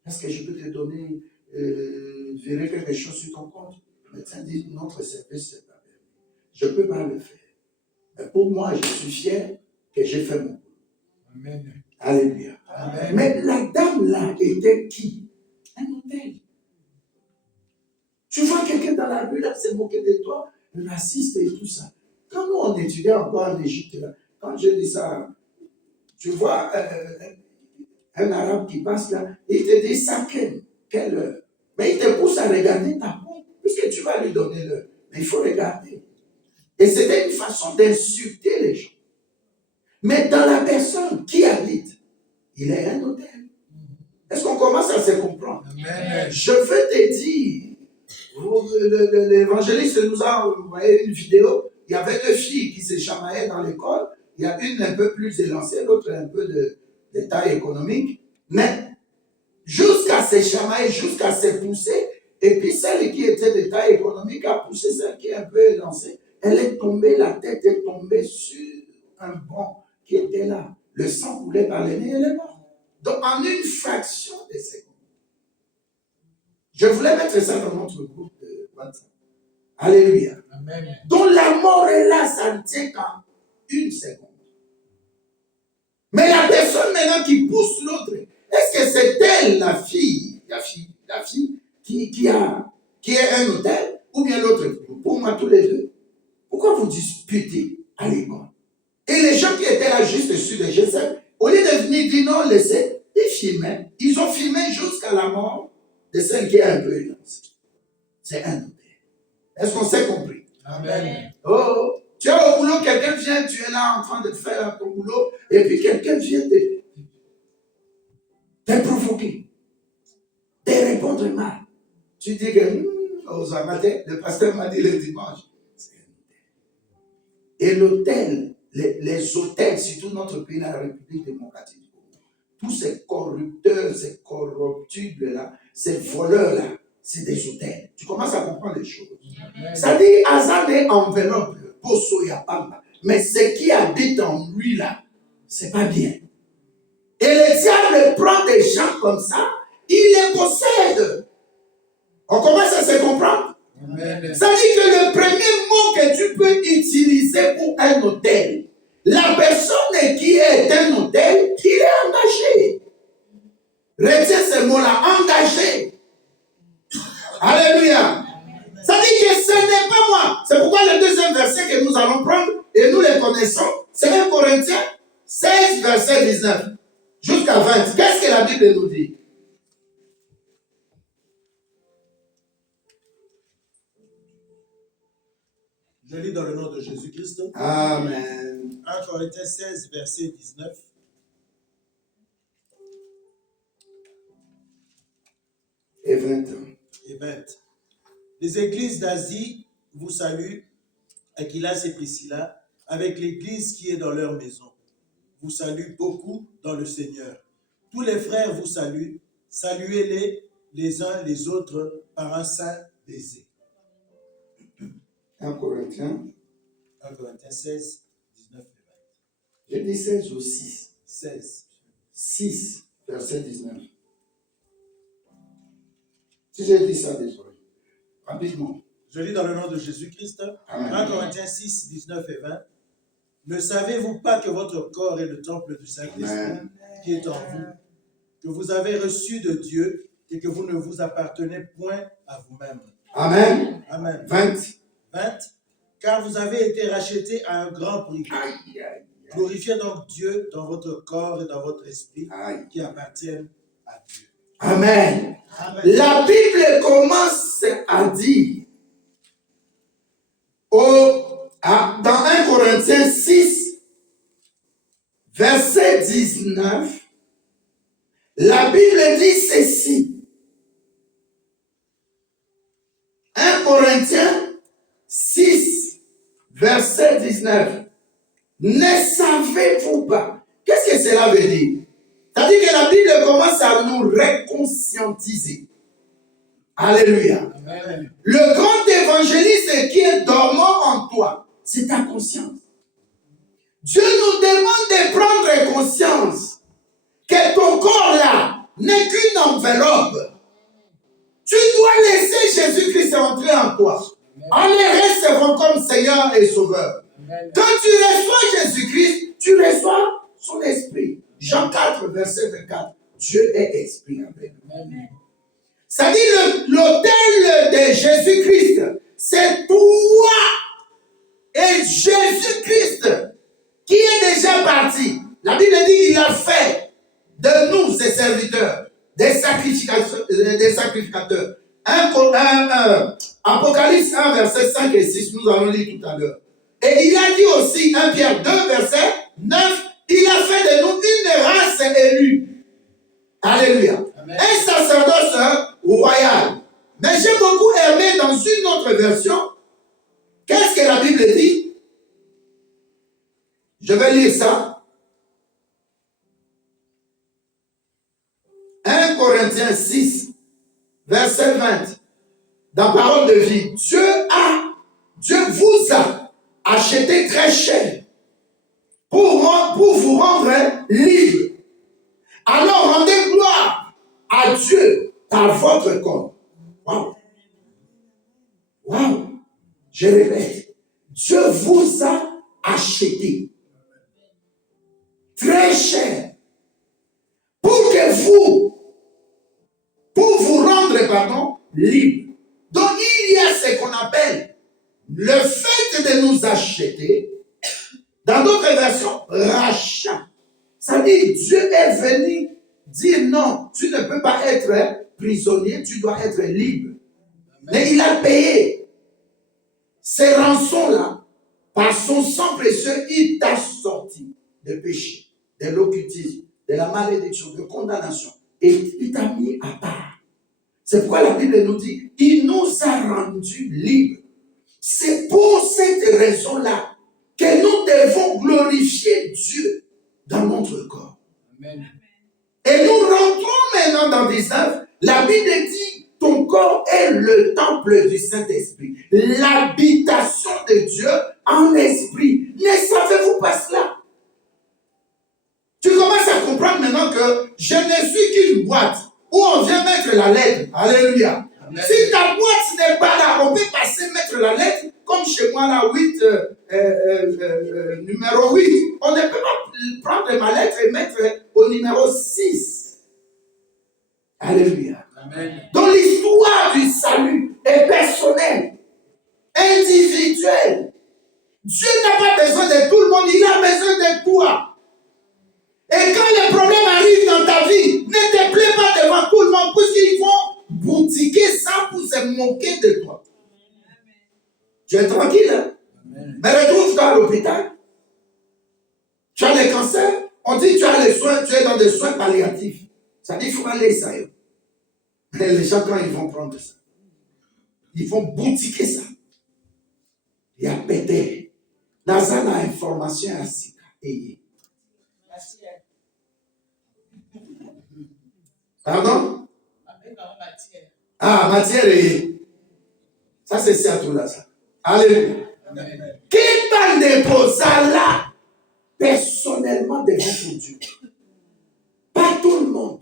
Est-ce que je peux te donner, virer quelque chose sur ton compte? Le médecin dit, notre service, c'est pas permis. Je ne peux pas le faire. Mais pour moi, je suis fier que j'ai fait mon boulot. Amen. Alléluia. Amen. Mais la dame là était qui? Un hôtel. Tu vois quelqu'un dans la rue, là, s'est moqué de toi, raciste et tout ça. Quand nous, on étudiait encore en Égypte, là, quand je dis ça, tu vois un arabe qui passe là, il te dit ça, quelle heure. Mais il te pousse à regarder ta peau, puisque tu vas lui donner l'heure. Mais il faut regarder. Et c'était une façon d'insulter les gens. Mais dans la personne qui habite, il est un hôtel. Est-ce qu'on commence à se comprendre? Amen. Je veux te dire, l'évangéliste nous a envoyé une vidéo. Il y avait 2 filles qui se chamaillaient dans l'école. Il y a une un peu plus élancée, l'autre un peu de taille économique. Mais jusqu'à se chamailler, jusqu'à se pousser. Et puis celle qui était de taille économique a poussé celle qui est un peu élancée. elle est tombée, la tête est tombée sur un banc qui était là. Le sang coulait par les nez, elle est morte. Donc, en une fraction de seconde. Je voulais mettre ça dans notre groupe de WhatsApp. Alléluia. Amen. Donc, la mort est là, ça ne tient qu'en une seconde. Mais la personne maintenant qui pousse l'autre, est-ce que c'est elle, la fille qui est un hôtel, ou bien l'autre? Pour moi, tous les deux. Pourquoi vous disputez à l'école? Et les gens qui étaient là juste sur les GSM, au lieu de venir dire non, laissez, ils filmaient. Ils ont filmé jusqu'à la mort de celle qui est un peu énoncée. C'est un hôtel. Est-ce qu'on s'est compris? Amen. Oh, tu es au boulot, quelqu'un vient, tu es là en train de faire ton boulot, et puis quelqu'un vient te provoquer, te répondre mal. Tu dis que, aux amateurs, le pasteur m'a dit le dimanche, c'est un hôtel. Et l'hôtel, les hôtels, surtout notre pays, la République démocratique du Congo, tous ces corrupteurs, ces corruptibles-là, ces voleurs-là, c'est des hôtels. Tu commences à comprendre les choses. Ça dit, hasard des enveloppes, posso yapamba. Mais ce qui habite en lui là, c'est pas bien. Et le diable prend des gens comme ça, il les possède. On commence à se comprendre. Amen. Ça dit que le premier mot que tu peux utiliser pour un hôtel, la personne qui est un hôtel, il est engagé. Retiens ce mot-là, engagé. Alléluia. Ça dit que ce n'est pas moi. C'est pourquoi le deuxième verset que nous allons prendre, et nous les connaissons, c'est 1 Corinthiens 16, verset 19, jusqu'à 20. Qu'est-ce que la Bible nous dit? Je lis dans le nom de Jésus-Christ. Amen. 1 Corinthiens 16, verset 19. Et 20. Et 20. Les églises d'Asie vous saluent, Aquilas et Priscilla, avec l'église qui est dans leur maison. Vous saluent beaucoup dans le Seigneur. Tous les frères vous saluent. Saluez-les les uns les autres par un saint baiser. 1 Corinthiens 16, 19 et 20. J'ai dit 16 ou 6. 16. 6, verset 19. Si j'ai dit ça, désolé. Rapidement. Je lis dans le nom de Jésus-Christ. Amen. 1 Corinthiens 6, 19 et 20. Ne savez-vous pas que votre corps est le temple du Saint-Esprit qui est en vous, que vous avez reçu de Dieu et que vous ne vous appartenez point à vous-même? Amen. Amen. 20. 20. Car vous avez été rachetés à un grand prix. Glorifiez donc Dieu dans votre corps et dans votre esprit qui appartiennent à Dieu. Amen. Amen. La Bible commence à dire dans 1 Corinthiens 6, verset 19, la Bible dit ceci. 1 Corinthiens 6, verset 19. Ne savez-vous pas? Qu'est-ce que cela veut dire? C'est-à-dire que la Bible commence à nous réconscientiser. Alléluia. Amen. Le grand évangéliste qui est dormant en toi, c'est ta conscience. Dieu nous demande de prendre conscience que ton corps là n'est qu'une enveloppe. Tu dois laisser Jésus-Christ entrer en toi. En les recevant comme Seigneur et Sauveur. Amen. Quand tu reçois Jésus-Christ, tu reçois son esprit. Jean 4, verset 24. Dieu est esprit avec nous. Amen. Ça dit l'autel de Jésus-Christ, c'est toi et Jésus-Christ qui est déjà parti. La Bible dit qu'il a fait de nous, ses serviteurs, des sacrificateurs. Apocalypse 1, verset 5 et 6, nous allons lire tout à l'heure. Et il a dit aussi, 1 Pierre 2, verset 9, il a fait de nous une race élue. Alléluia. Amen. Un sacerdoce royal. Mais j'ai beaucoup aimé dans une autre version. Qu'est-ce que la Bible dit? Je vais lire ça. 1 Corinthiens 6, verset 20. Dans parole de vie, Dieu vous a acheté très cher pour vous rendre libre. Alors rendez gloire à Dieu par votre corps. Waouh! Waouh! Je répète, Dieu vous a acheté très cher pour vous rendre, libre. Donc il y a ce qu'on appelle le fait de nous acheter, dans d'autres versions, rachat. Ça veut dire Dieu est venu dire non, tu ne peux pas être prisonnier, tu dois être libre. Mais il a payé ces rançons-là par son sang précieux, il t'a sorti de péché, de l'occultisme, de la malédiction, de condamnation, et il t'a mis à part. C'est pourquoi la Bible nous dit, il nous a rendus libres. C'est pour cette raison-là que nous devons glorifier Dieu dans notre corps. Amen. Et nous rentrons maintenant dans 19. La Bible dit, ton corps est le temple du Saint-Esprit, l'habitation de Dieu en esprit. Ne savez-vous pas cela? Tu commences à comprendre maintenant que je ne suis qu'une boîte où on vient mettre la lettre. Alléluia. Amen. Si ta boîte n'est pas là, on peut passer mettre la lettre, comme chez moi là, numéro 8. On ne peut pas prendre ma lettre et mettre au numéro 6. Alléluia. Amen. Donc l'histoire du salut est personnelle, individuelle. Dieu n'a pas besoin de tout le monde, il a besoin de toi. Et quand les problèmes arrivent dans ta vie, ne te plains pas devant tout le monde, puisqu'ils vont boutiquer ça pour se moquer de toi. Tu es tranquille, hein? Mais retrouve-toi à l'hôpital. Tu as le cancer, on dit que tu as les soins, tu es dans des soins palliatifs. Ça dit qu'il faut aller ça. Mais les gens, quand ils vont prendre ça, ils vont boutiquer ça. Il y a pété. Dans la information à Sika. Pardon? Ah, matière et ça c'est ça tout là. Ça. Alléluia. Qui t'a déposé là personnellement devant Dieu? Pas tout le monde.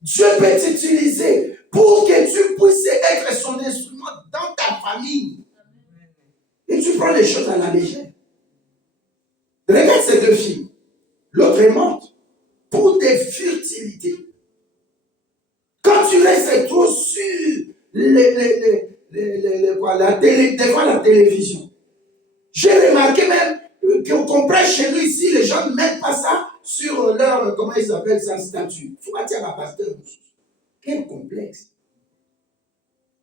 Dieu peut t'utiliser pour que tu puisses être son instrument dans ta famille. Et tu prends les choses à la légère. Regarde ces deux filles. L'autre est morte pour des futilités. Quand tu restes trop sur devant la télévision, j'ai remarqué même qu'on prêche chez nous ici, les gens ne mettent pas ça sur leur, comment ils appellent ça, statut. Il faut pas dire à pasteur. Quel complexe.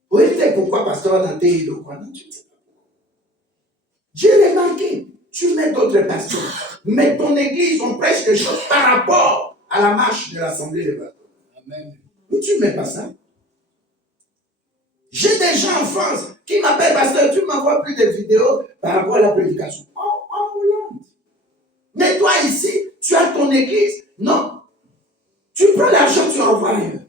Vous savez pourquoi pasteur a été le quoi? Tu ne sais pas. J'ai remarqué, tu mets d'autres pasteurs, mais ton église, on prêche des choses par rapport à la marche de l'assemblée des pasteurs. Amen. Mais tu ne mets pas ça. J'ai des gens en France qui m'appellent pasteur, tu m'envoies plus de vidéos par rapport à la prédication. En Hollande. Mais toi ici, tu as ton église. Non. Tu prends l'argent, tu envoies ailleurs.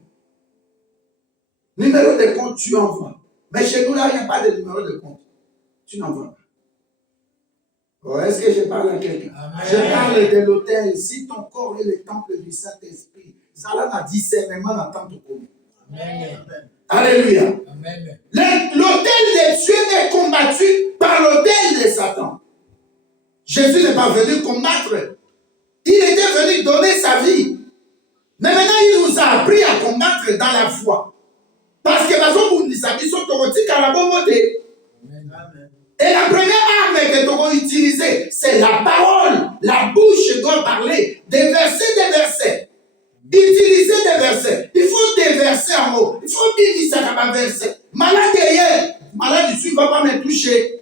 Numéro de compte, tu envoies. Mais chez nous là, il n'y a pas de numéro de compte. Tu n'envoies pas. Oh, est-ce que je parle à quelqu'un? Je parle de l'autel. Si ton corps est le temple du Saint-Esprit, ça là a discernement dans ton corps. Amen. Alléluia. Amen. L'autel de Dieu est combattu par l'autel de Satan. Jésus n'est pas venu combattre. Il était venu donner sa vie. Mais maintenant, il nous a appris à combattre dans la foi. Parce que et la première arme que tu vas utiliser, c'est la parole. La bouche doit parler des versets, des versets. Utiliser des versets. Il faut des versets en haut. Il faut dire ça comme un verset. Malade hier, malade ici, ne va pas me toucher.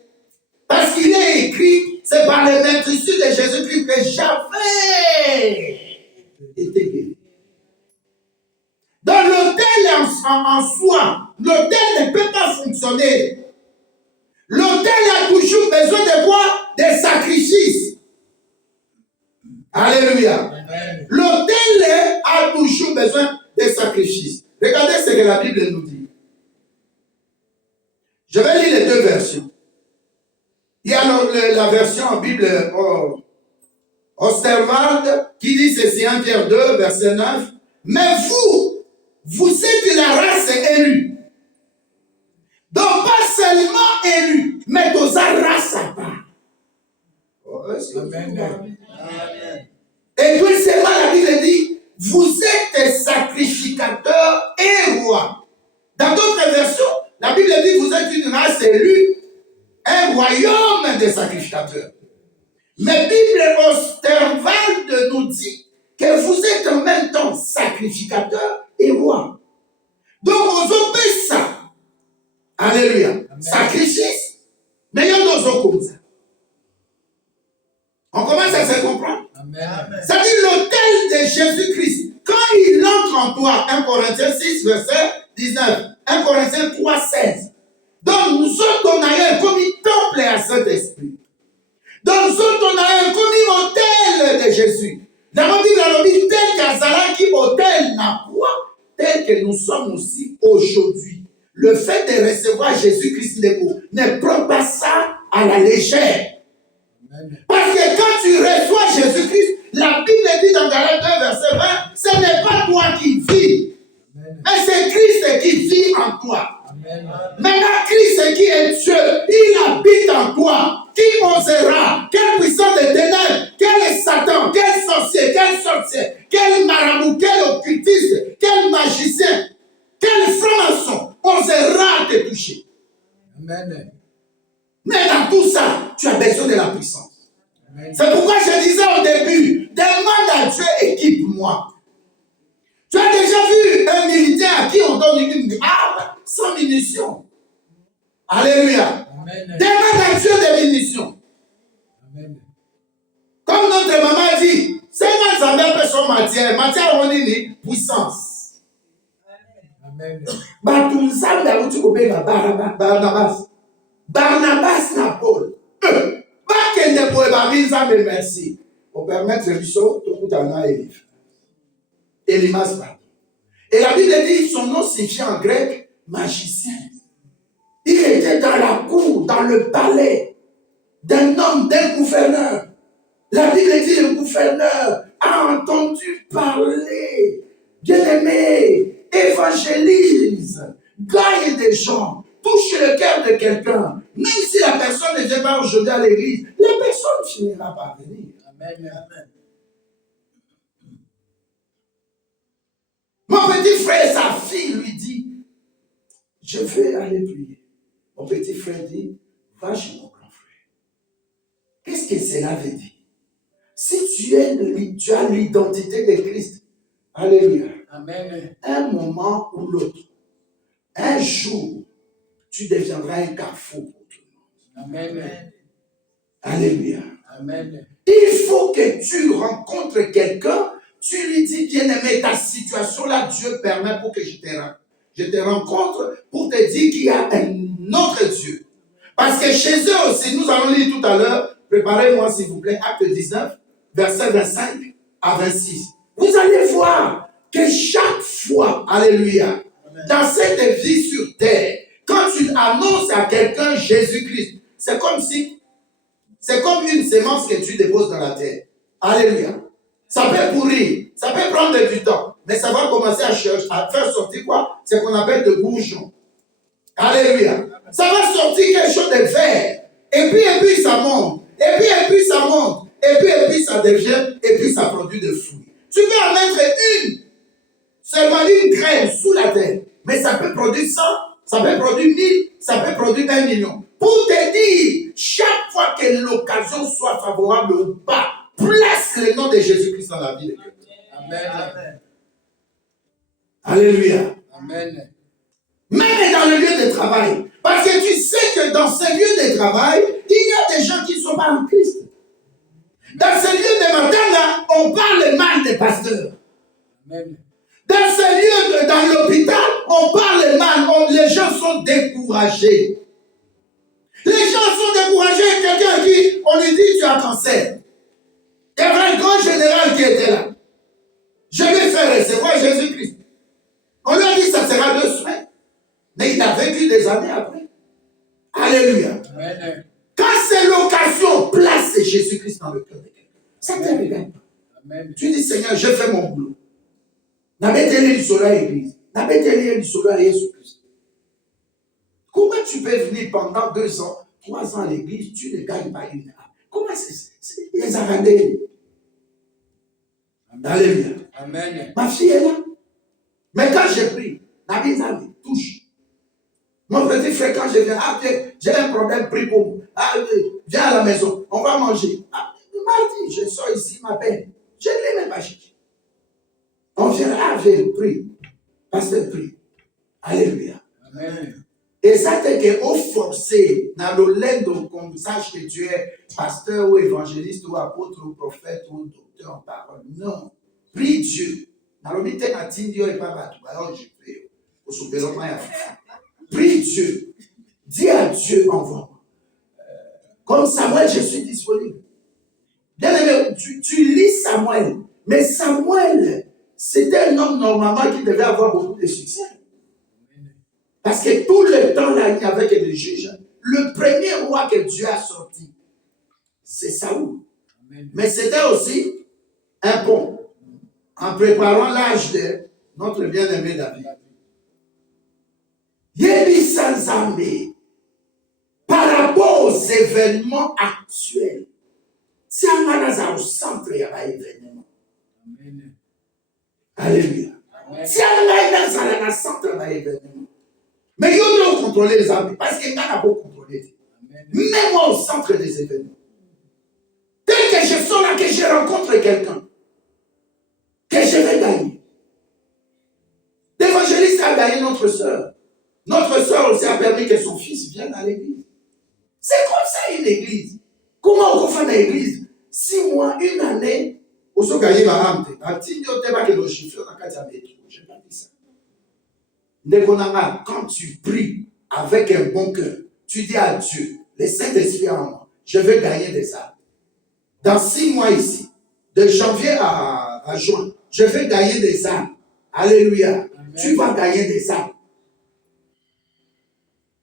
Parce qu'il est écrit, c'est par les maîtrisures de Jésus-Christ que j'avais été guéri. Dans l'autel en soi, l'autel ne peut pas fonctionner. L'autel a toujours besoin de quoi? Des sacrifices. Alléluia. L'autel a toujours besoin des sacrifices. Regardez ce que la Bible nous dit. Je vais lire les deux versions. Il y a la version en Bible Osterwald qui dit ceci, 1 Pierre 2, verset 9. Mais vous êtes la race élue. Donc pas seulement élue, mais dans la race à part. Amen. Et deuxièmement, la Bible dit, vous êtes sacrificateurs et rois. Dans d'autres versions, la Bible dit, vous êtes une race élue, un royaume de sacrificateurs. Mais Bible Osterwald nous dit que vous êtes en même temps sacrificateurs et rois. Donc, on obéit ça. Alléluia. Amen. Sacrifice, mais il y a d'autres choses comme ça. On commence à se comprendre. C'est-à-dire l'autel de Jésus-Christ. Quand il entre en toi, 1 Corinthiens 6, verset 19, 1 Corinthiens 3, 16. Donc, nous sommes on a comme un temple à Saint-Esprit. Donc, nous sommes on a comme un autel de Jésus. Dans la Bible, tel qu'Azala qui autel n'a quoi, tel que nous sommes aussi aujourd'hui. Le fait de recevoir Jésus-Christ ne prend pas ça à la légère. Parce que quand tu reçois Jésus-Christ, la Bible dit dans Galates 2, verset 20, ce n'est pas toi qui vis, mais c'est Christ qui vit en toi. Maintenant, Christ qui est Dieu, il habite en toi. Qui osera? Quelle puissance de ténèbres? Quel est Satan? Quel sorcier? Quel sorcier? Quel marabout? Quel occultiste? Quel magicien? Quel franc-maçon osera te toucher? Amen. Mais dans tout ça, tu as besoin de la puissance. Amen. C'est pourquoi je disais au début, demande à Dieu, équipe-moi. Tu as déjà vu un militaire à qui on donne une arme sans munitions. Alléluia. Amen. Demande à Dieu des munitions. Amen. Comme notre maman dit, c'est moi qui appelle son matière. Matière, on dit puissance. Amen. Barnabas na Paul. Pas ne pouvait pas dire mais merci. Pour permettre le saut, tout le monde a élève. Elimas. Et la Bible dit son nom signifie en grec magicien. Il était dans la cour, dans le palais d'un homme, d'un gouverneur. La Bible dit le gouverneur a entendu parler. Bien-aimé, évangélise, gagne des gens, touche le cœur de quelqu'un. Même si la personne ne vient pas aujourd'hui à l'église, la personne finira par venir. Amen. Amen. Mon petit frère, sa fille lui dit, je vais aller prier. Mon petit frère dit, va chez mon grand frère. Qu'est-ce que cela veut dire? Si tu as l'identité de Christ, alléluia. Amen. Un moment ou l'autre, un jour, tu deviendras un carrefour pour tout le monde. Amen. Alléluia. Amen. Il faut que tu rencontres quelqu'un, tu lui dis, bien-aimé, ta situation là, Dieu permet pour que je te rencontre pour te dire qu'il y a un autre Dieu. Parce que chez eux aussi, nous allons lire tout à l'heure, préparez-moi s'il vous plaît, acte 19, verset 25 à 26. Vous allez voir que chaque fois, alléluia, dans cette vie sur terre, quand tu annonces à quelqu'un Jésus-Christ, c'est comme une semence que tu déposes dans la terre. Alléluia. Ça peut pourrir, ça peut prendre du temps, mais ça va commencer à faire sortir quoi? C'est ce qu'on appelle de bourgeons. Alléluia. Ça va sortir quelque chose de vert. Et puis ça monte. Et puis ça monte. Et puis ça devient, et puis ça produit des fruits. Tu peux en mettre seulement une graine sous la terre, mais ça peut produire 100, ça peut produire 1000, ça peut produire 1 million. Pour te dire, chaque fois que l'occasion soit favorable ou pas, place le nom de Jésus-Christ dans la vie de quelqu'un. Amen. Amen. Alléluia. Amen. Même dans le lieu de travail, parce que tu sais que dans ce lieu de travail, il y a des gens qui ne sont pas en Christ. Dans ce lieu de matin, on parle mal des pasteurs. Amen. Dans ce lieu, dans l'hôpital, on parle mal, les gens sont découragés. Les gens sont découragés. Quelqu'un qui, on lui dit, tu as cancer. Il y avait un grand général qui était là. Je l'ai fait recevoir Jésus-Christ. On lui a dit, ça sera 2 semaines. Mais il a vécu des années après. Alléluia. Amen. Quand c'est l'occasion vocation, place Jésus-Christ dans le cœur de quelqu'un. Ça te regarde pas. Amen. Tu dis, Seigneur, je fais mon boulot. N'abêtez-les du soleil à l'église. N'abêtez-les du soleil à Jésus-Christ. Comment tu peux venir pendant 2 ans, 3 ans à l'église, tu ne gagnes pas une âme? Comment c'est les arrêtés? Alléluia. Amen. Ma fille est là. Mais quand je prie, la vie touche. Mon petit frère, quand je viens, j'ai un problème, prie pour moi. Viens à la maison, on va manger. Mardi, je sors ici, ma peine. Je ne l'ai même pas cherché. On vient, je prie. Pasteur prie. Alléluia. Amen. Et ça, c'est qu'on forcé dans le lendo qu'on sache que tu es pasteur ou évangéliste ou apôtre ou prophète ou docteur en parole. Non. Prie Dieu. Dans le mité, Dieu n'est pas battu. Alors, je prie. Prie Dieu. Dis à Dieu, envoie-moi. Comme Samuel, je suis disponible. Bien aimé, tu lis Samuel. Mais Samuel, c'était un homme normalement qui devait avoir beaucoup de succès. Parce que tout le temps, là, il n'y avait que des juges. Le premier roi que Dieu a sorti, c'est Saoul. Amen. Mais c'était aussi un pont. En préparant l'âge de notre bien-aimé David. Yébi Sanzamé, par rapport aux événements actuels, si on a au centre, il y a un événement. Amen. Alléluia. Amen. Si on a au centre, il y a un événement. Mais il doit contrôler les armées parce qu'il y en a beaucoup contrôlé. Mets-moi au centre des événements. Dès que je sors là, que je rencontre quelqu'un, que je vais gagner. L'évangéliste a gagné notre soeur. Notre soeur aussi a permis que son fils vienne à l'église. C'est comme ça une église. Comment on fait une église? 6 mois, 1 année, on se gagne ma âme. Je n'ai pas dit ça. Quand tu pries avec un bon cœur, tu dis à Dieu, le Saint-Esprit en moi, je veux gagner des âmes. Dans 6 mois ici, de janvier à juin, je veux gagner des âmes. Alléluia. Amen. Tu vas gagner des âmes.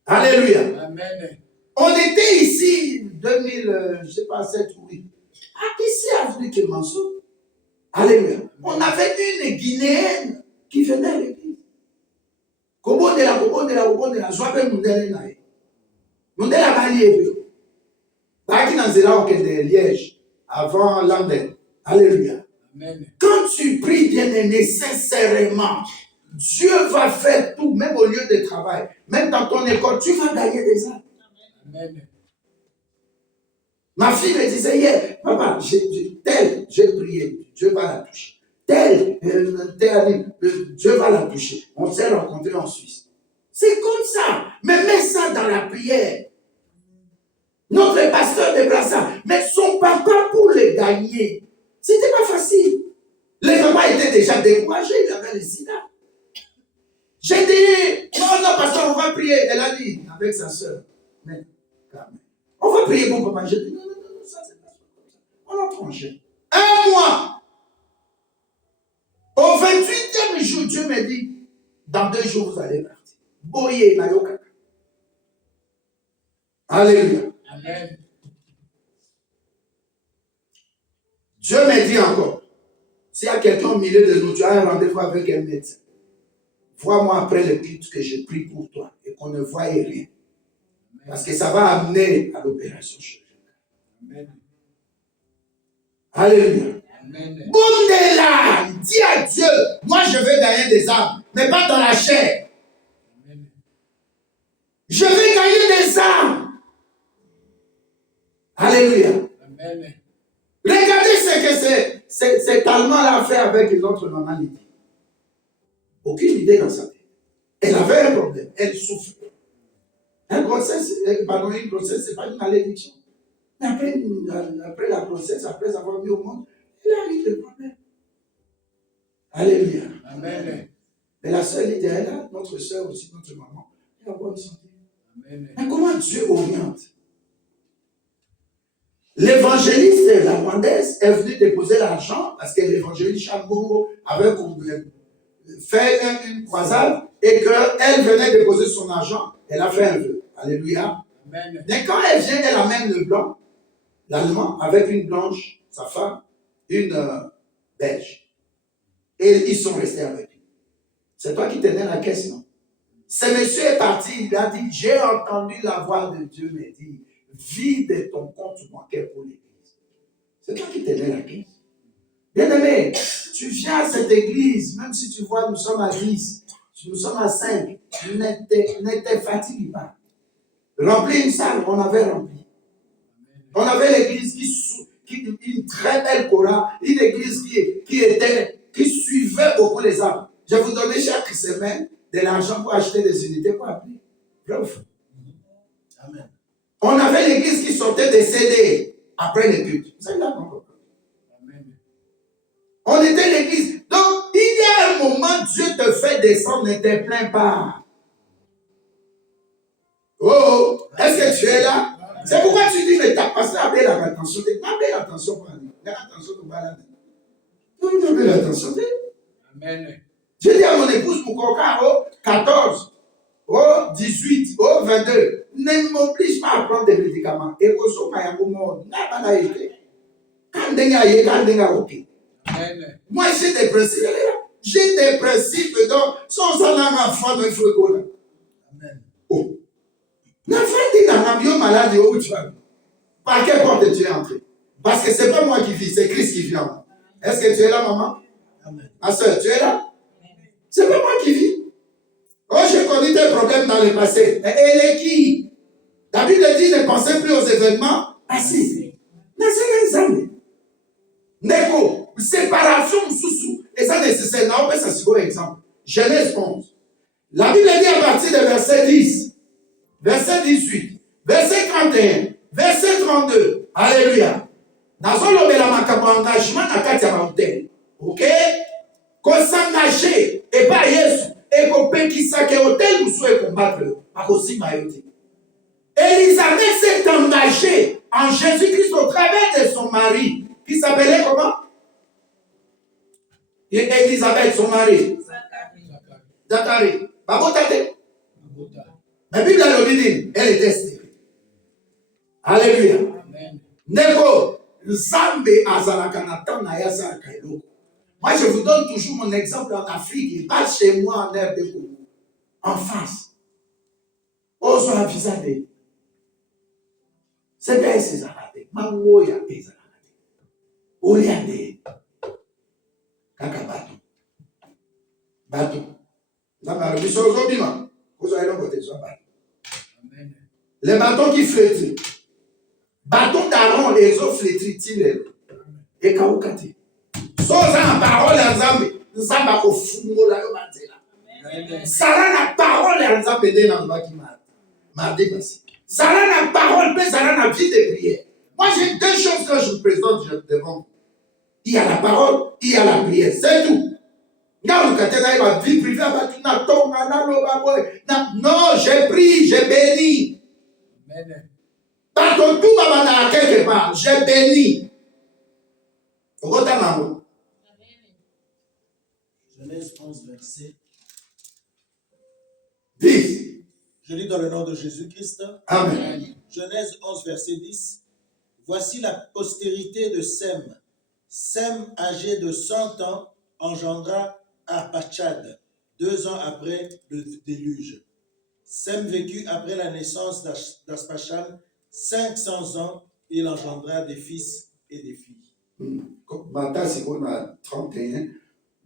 Alléluia. Amen. On était ici, 2000, je ne sais pas, 7 ou 8. Ici, avenue Clémenceau. Alléluia. Amen. On avait une Guinéenne qui venait à l'église. Kobondela, Joabe Mundele nae. Mundela Bali Baki Nanzela de Liège, avant Londres. Alléluia. Amen. Quand tu pries bien aimé, sincèrement, Dieu va faire tout, même au lieu de travail, même dans ton école, tu vas gagner des âmes. Amen. Ma fille me disait hier, papa, j'ai prié, Dieu va la toucher. Dieu va la toucher. On s'est rencontrés en Suisse. C'est comme ça. Mais mets ça dans la prière. Notre pasteur de Brassard, mais son papa pour les gagner, c'était pas facile. Le papa était déjà découragé, il avait le sida. J'ai dit, non, pasteur, on va prier. Elle a dit, avec sa soeur, mais quand même, on va prier pour papa. J'ai dit, non, ça c'est pas ça. On a tranché. 1 mois. Au 28e jour, Dieu me dit, dans 2 jours, vous allez partir. Boye Nayoka. Alléluia. Amen. Dieu me dit encore, s'il y a quelqu'un au milieu de nous, tu as un rendez-vous avec un médecin. Vois-moi après le culte que je prie pour toi et qu'on ne voie rien. Amen. Parce que ça va amener à l'opération chirurgicale. Amen. Alléluia. Bondela, dis à Dieu, moi je veux gagner des âmes, mais pas dans la chair. Amen. Je veux gagner des âmes. Alléluia. Amen. Regardez ce que cet Allemand-là a fait avec une autre maman Lydie. Aucune idée dans sa tête. Elle avait un problème, elle souffrait. Une grossesse, c'est pas une malédiction. Mais après la grossesse, après avoir mis au monde, il a eu des problèmes. Alléluia. Amen. Mais la sœur était là, notre sœur aussi, notre maman, elle a bonne santé. Amen. Mais comment Dieu oriente? L'évangéliste, la rwandaise, est venue déposer l'argent parce que l'évangéliste Chambongo avait fait une croisade et qu'elle venait déposer son argent. Elle a fait un vœu. Alléluia. Amen. Mais quand elle vient, elle amène le blanc. l'Allemand, avec une blanche, sa femme, une belge. Et ils sont restés avec lui. C'est toi qui tenais la caisse, non? Ce monsieur est parti, il a dit, j'ai entendu la voix de Dieu me dire, vide ton compte bancaire pour l'église. C'est toi qui tenais la caisse. Bien-aimé, tu viens à cette église, même si tu vois, nous sommes à 10, nous sommes à 5, ne te fatigue pas. Remplis une salle, on avait rempli. On avait l'église une très belle chorale, une église qui suivait beaucoup les âmes. Je vous donnais chaque semaine de l'argent pour acheter des unités pour appeler. Amen. On avait l'église qui sortait des CD après les cultes. Vous savez là, non? On était l'église. Donc, il y a un moment, Dieu te fait descendre, ne te plains pas. Oh, est-ce que tu es là? C'est pourquoi tu dis, mais t'as passé à la attention. Appelle l'attention pour aller. Attention pour balade. Tu appelles l'attention. Amen. Je dis à mon épouse, pour qu'on 14, 18, 22, ne m'oblige pas à prendre des médicaments. Et pour ça, moi, j'ai des principes. J'ai des principes. Donc, sans un enfant, il faut qu'on. Amen. Oh. L'enfant dit dans l'avion malade, où tu vas? Par quelle porte tu es entré? Parce que ce n'est pas moi qui vis, c'est Christ qui vit en moi. Est-ce que tu es là, maman? Amen. Ma soeur, tu es là? Ce n'est pas moi qui vis. Oh, j'ai connu des problèmes dans le passé. Et elle est qui? La Bible dit ne pensez plus aux événements passés. Neko, séparation sous. Et ça nécessaire. Non, mais ça c'est un exemple. Genèse 11. La Bible dit à partir de verset 10, verset 18, verset 31, verset 32. Alléluia. Dans un engagement à Katia Mountain. Ok? Qu'on s'engager et pas Yesu. Et qu'on peut qui s'acquiert hôtel ou soit combattre. Pas aussi maïoté. Élisabeth s'est engagée en Jésus-Christ au travers de son mari. Qui s'appelait comment? Élisabeth, son mari. Zacharie. Babotate. La Bible a dit, elle était stérile. Alléluia. Neko, Nzambe azalakanatan na yasa kailo. Moi, je vous donne toujours mon exemple en Afrique. Il passe chez moi en air de Congo. En face. Ozo avisade. C'est bien ces arabes. Mangoya les arabes. Oriande. Kaka bato. Bato. Zamba biso zobima. Ozo ayelo kote zo bato. Les bâtons qui flétrit. Bâton d'Aaron, les eaux flétrit-ils. Et kaoukati. Soza parole à Nzambe. Nzamba ko fumola yo batela. Sala na parole à Nzambe de na mbaki ma dépassé. Sala na parole, mais sala na vie de prière. Moi, j'ai deux choses que je vous présente devant vous. Il y a la parole, il y a la prière. C'est tout. Non, j'ai pris, j'ai béni. Pas ton tout va quelque part. J'ai béni. Genèse 11, verset 10. Je lis dans le nom de Jésus-Christ. Amen. Genèse 11, verset 10. Voici la postérité de Sem. Sem, âgé de 100 ans, engendra Arpachad, 2 ans après le déluge. Sem vécut après la naissance d'Arpachad 500 ans, il engendra des fils et des filles. Matthieu, c'est qu'on a 31,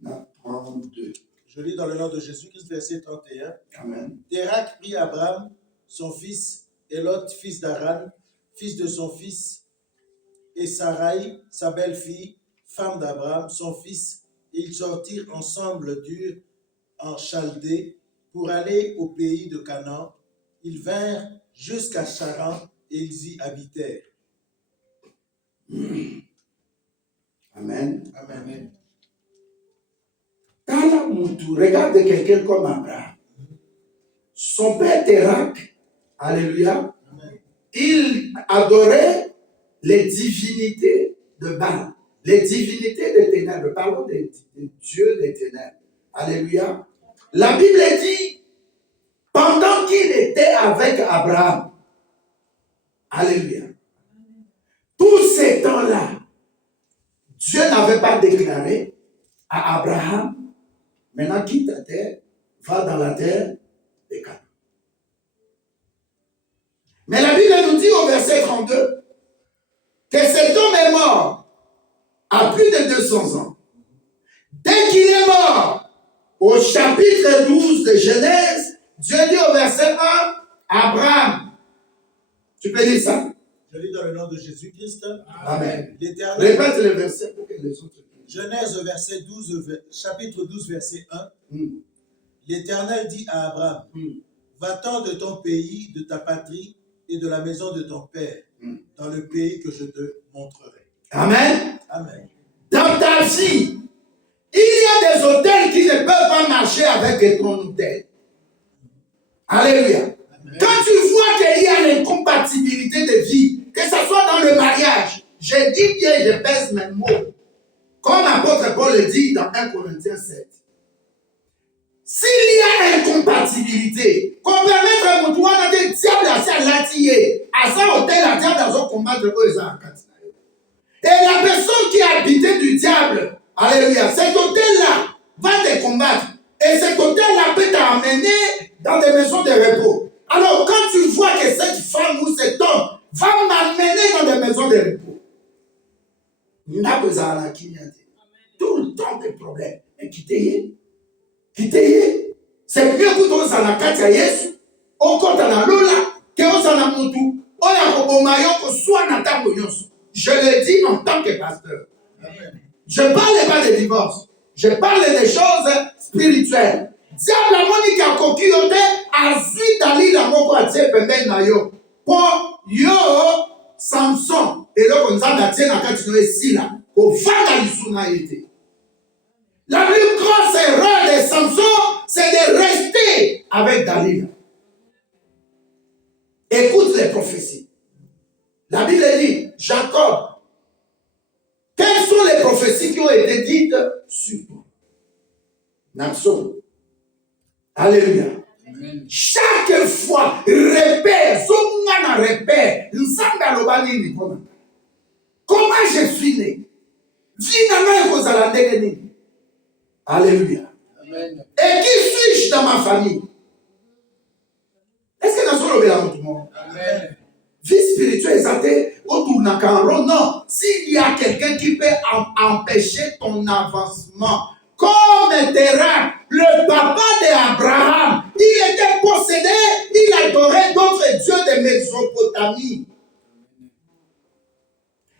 on a 32. Je lis dans le nom de Jésus-Christ, verset 31. Amen. Térak prit Abraham, son fils, et Lot, fils d'Aran, fils de son fils, et Sarai, sa belle-fille, femme d'Abraham, son fils, et ils sortirent ensemble d'Ur en Chaldée pour aller au pays de Canaan. Ils vinrent jusqu'à Charan et ils y habitèrent. Amen. Amen. Regarde quelqu'un comme Abraham. Son père Térak, alléluia, Amen. Il adorait les divinités de Baal, les divinités des ténèbres. Parlons des dieux des ténèbres. Alléluia. La Bible dit, pendant qu'il était avec Abraham, alléluia, tout n'avait pas déclaré à Abraham, maintenant quitte ta terre, va dans la terre des Canaan. Mais la Bible nous dit au verset 32 que cet homme est mort à plus de 200 ans. Dès qu'il est mort, au chapitre 12 de Genèse, Dieu dit au verset 1, Abraham, tu peux lire ça? Je lis dans le nom de Jésus-Christ. Amen. L'Éternel. Répète le verset pour que les autres. Genèse verset 12, chapitre 12, verset 1. Mm. L'Éternel dit à Abraham, va-t'en de ton pays, de ta patrie et de la maison de ton père, dans le pays que je te montrerai. Amen. Amen. Dans ta vie, il y a des autels qui ne peuvent pas marcher avec ton autel. Alléluia. Amen. Quand tu vois qu'il y a l'incompatibilité de vie, que ce soit dans le mariage, je dis bien, je pèse mes mots. Comme l'apôtre Paul le dit dans 1 Corinthiens 7. S'il y a incompatibilité, qu'on permette à mon toit dans des diables à sa latiller, à sa hôtel, à diable dans un combat de eux, et la personne qui a habité du diable, alléluia, cet hôtel-là va te combattre. Et cet hôtel-là peut t'amener dans des maisons de repos. Alors, quand tu vois que cette femme ou cet homme va m'amener dans des maisons de repos, tout le temps des problèmes. Et quittez. C'est mieux que tu sois en Katia Yesu, au compte en Lola, que tu sois en Moutou, ou en Mayo, que soit en Taboyos. Je le dis en tant que pasteur. Je ne parle pas de divorce. Je parle des choses spirituelles. Diable la monique a coquilloté, a suite d'aller la moko a tse pembe na yo. Pour yo, Samson, et là, on a dit na katino ici là, au vanda l'issuna été. La plus grosse erreur de Samson, c'est de rester avec Dalila. Écoute les prophéties. La Bible dit, Jacob, quelles sont les prophéties qui ont été dites sur toi? Natson. Alléluia. Amen. Chaque fois, repère, comment je suis né? Alléluia. Amen. Et qui suis-je dans ma famille? Est-ce que Natson le verra tout le monde? Amen. Vie spirituelle, exaltée, autour d'un carreau, non. S'il y a quelqu'un qui peut empêcher ton avancement, comme Terah, le papa d'Abraham, il était possédé, il adorait d'autres dieux de Mésopotamie.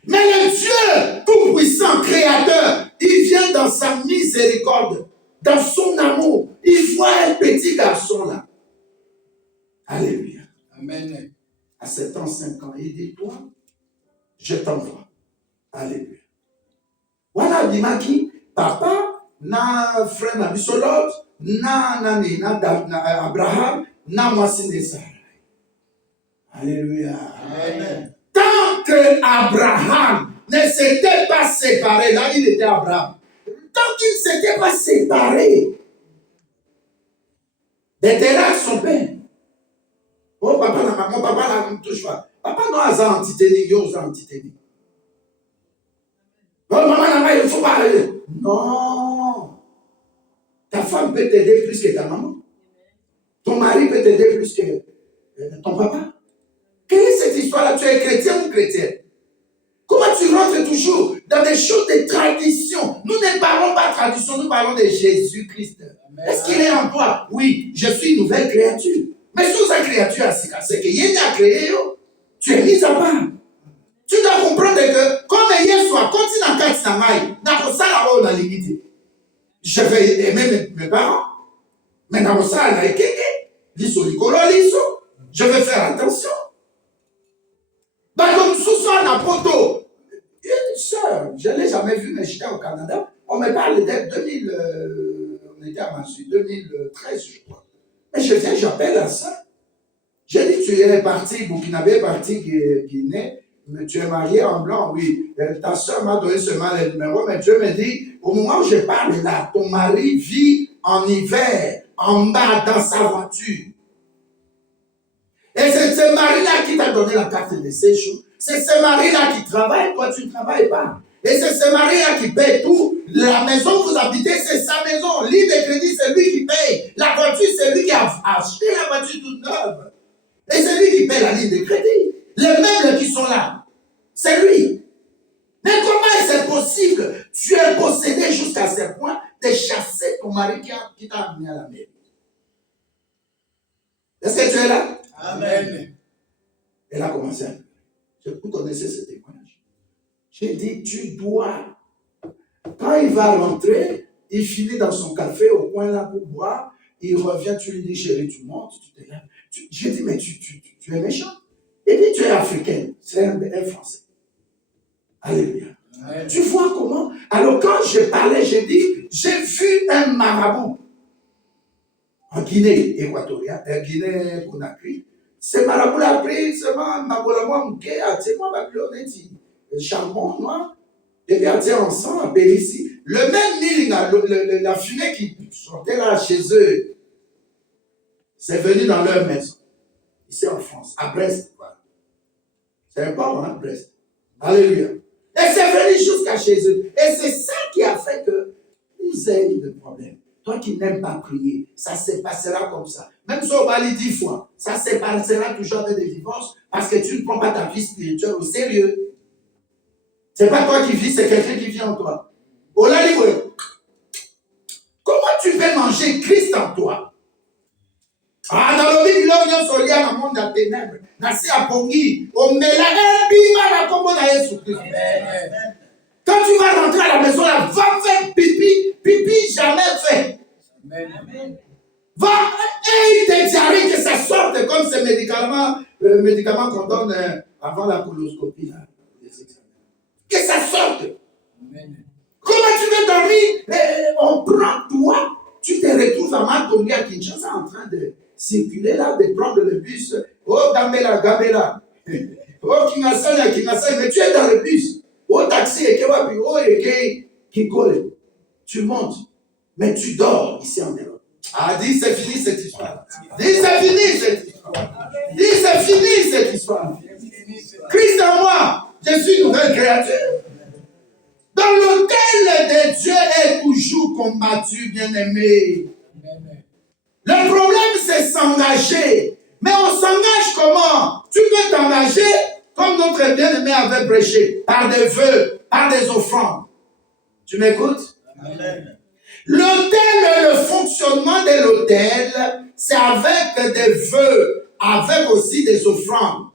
Mais le Dieu tout-puissant, créateur, il vient dans sa miséricorde, dans son amour. Il voit un petit garçon là. Alléluia. Amen. À 7 ans, 5 ans, il dit, toi, je t'envoie. Alléluia. Voilà, Dimaki, papa, na frère na bisolot, na Abraham, na Massine Sarah. Alléluia. Amen. Tant que Abraham ne s'était pas séparé, là il était Abraham, tant qu'il ne s'était pas séparé de Terah, son père. Oh, papa, mon papa ne me touche pas. Papa, non, il a antithénie, il a antithénie. Oh, maman, il ne faut pas aller. Non. Ta femme peut t'aider plus que ta maman. Ton mari peut t'aider plus que ton papa. Quelle est cette histoire-là? Tu es chrétien ou chrétienne? Comment tu rentres toujours dans des choses de tradition? Nous ne parlons pas de tradition, nous parlons de Jésus-Christ. Est-ce qu'il est en toi? Oui, je suis une nouvelle créature. Mais sous sa créature, c'est que Dieu t'a créé. Tu es mis à part. Tu dois comprendre que comme Dieu soit, continue à faire ça, dans la limite. Je vais aimer mes parents. Mais dans ça, je vais faire attention. Comme sous son apôtre, une soeur, je ne l'ai jamais vue, mais j'étais au Canada. On me parle de 2000, on était à Massy, 2013, je crois. Et je viens, j'appelle à ça. J'ai dit, tu es parti, Burkinabé, parti Guinée, mais tu es marié en blanc, oui. Ta soeur m'a donné seulement le numéro, mais Dieu me dit, au moment où je parle là, ton mari vit en hiver, en bas, dans sa voiture. Et c'est ce mari-là qui t'a donné la carte de séjour. C'est ce mari-là qui travaille, toi tu ne travailles pas. Et c'est ce mari-là qui paye tout. La maison où vous habitez, c'est sa maison. Ligne de crédit, c'est lui qui paye. La voiture, c'est lui qui a acheté la voiture toute neuve. Et c'est lui qui paye la ligne de crédit. Les meubles qui sont là, c'est lui. Mais comment est-ce possible? Tu es possédé jusqu'à ce point de chasser ton mari qui t'a amené à la mairie. Est-ce que tu es là? Amen. Elle a commencé à pleurer. Vous connaissez ce témoignage. J'ai dit, tu dois. Quand il va rentrer, il finit dans son café au coin là pour boire. Il revient, tu lui dis, chérie, tu montes, tu te lèves. J'ai dit, mais tu es méchant. Et puis tu es africaine, c'est un Français. Alléluia. Amen. Tu vois comment? Alors quand je parlais, j'ai dit, j'ai vu un marabout en Guinée équatoriale, Guinée-Conakry. Ce marabout-là a pris seulement Mabolamo Mouké, a tiré moi Babyloneti, charbon noir, et puis a tiré ensemble, à Bélissi. Le même Nil, la fumée qui sortait là chez eux, c'est venu dans leur maison, ici en France, à Brest. Voilà. C'est un port, hein, Brest. Alléluia. Et c'est venu jusqu'à chez eux. Et c'est ça qui a fait qu'ils aient de problèmes. Toi qui n'aimes pas prier, ça se passera comme ça. Même si on va aller 10 fois, ça se passera toujours avec des divorces parce que tu ne prends pas ta vie spirituelle au sérieux. Ce n'est pas toi qui vis, c'est quelqu'un qui vit en toi. Comment tu peux manger Christ en toi? Ah, dans le vie, l'homme est solié dans le monde des ténèbres. Nassi à Pongi, on met la bima la combo de Jésus-Christ. Quand tu vas rentrer à la maison, là, va faire pipi jamais fait. Amen. Va, et il te diarrhée que ça sorte comme ces médicaments qu'on donne avant la coloscopie, là, que ça sorte. Amen. Comment tu veux dormir? On prend toi, tu te retrouves à Matongi à Kinshasa en train de circuler là, de prendre le bus. Oh, Gambela. Oh, Kingasana, mais tu es dans le bus. Oh, taxi, oh, qui colle. Tu montes, mais tu dors ici en Europe. Ah, dis, c'est fini cette histoire. Dis, c'est fini cette histoire. Dis, c'est fini cette histoire. Christ en moi, je suis une nouvelle créature. Dans l'autel de Dieu est toujours combattu, bien-aimé. Le problème, c'est s'engager. Mais on s'engage comment? Tu peux t'engager comme notre bien-aimé avait prêché, par des vœux, par des offrandes. Tu m'écoutes? Amen. L'autel, le fonctionnement de l'autel, c'est avec des vœux, avec aussi des offrandes.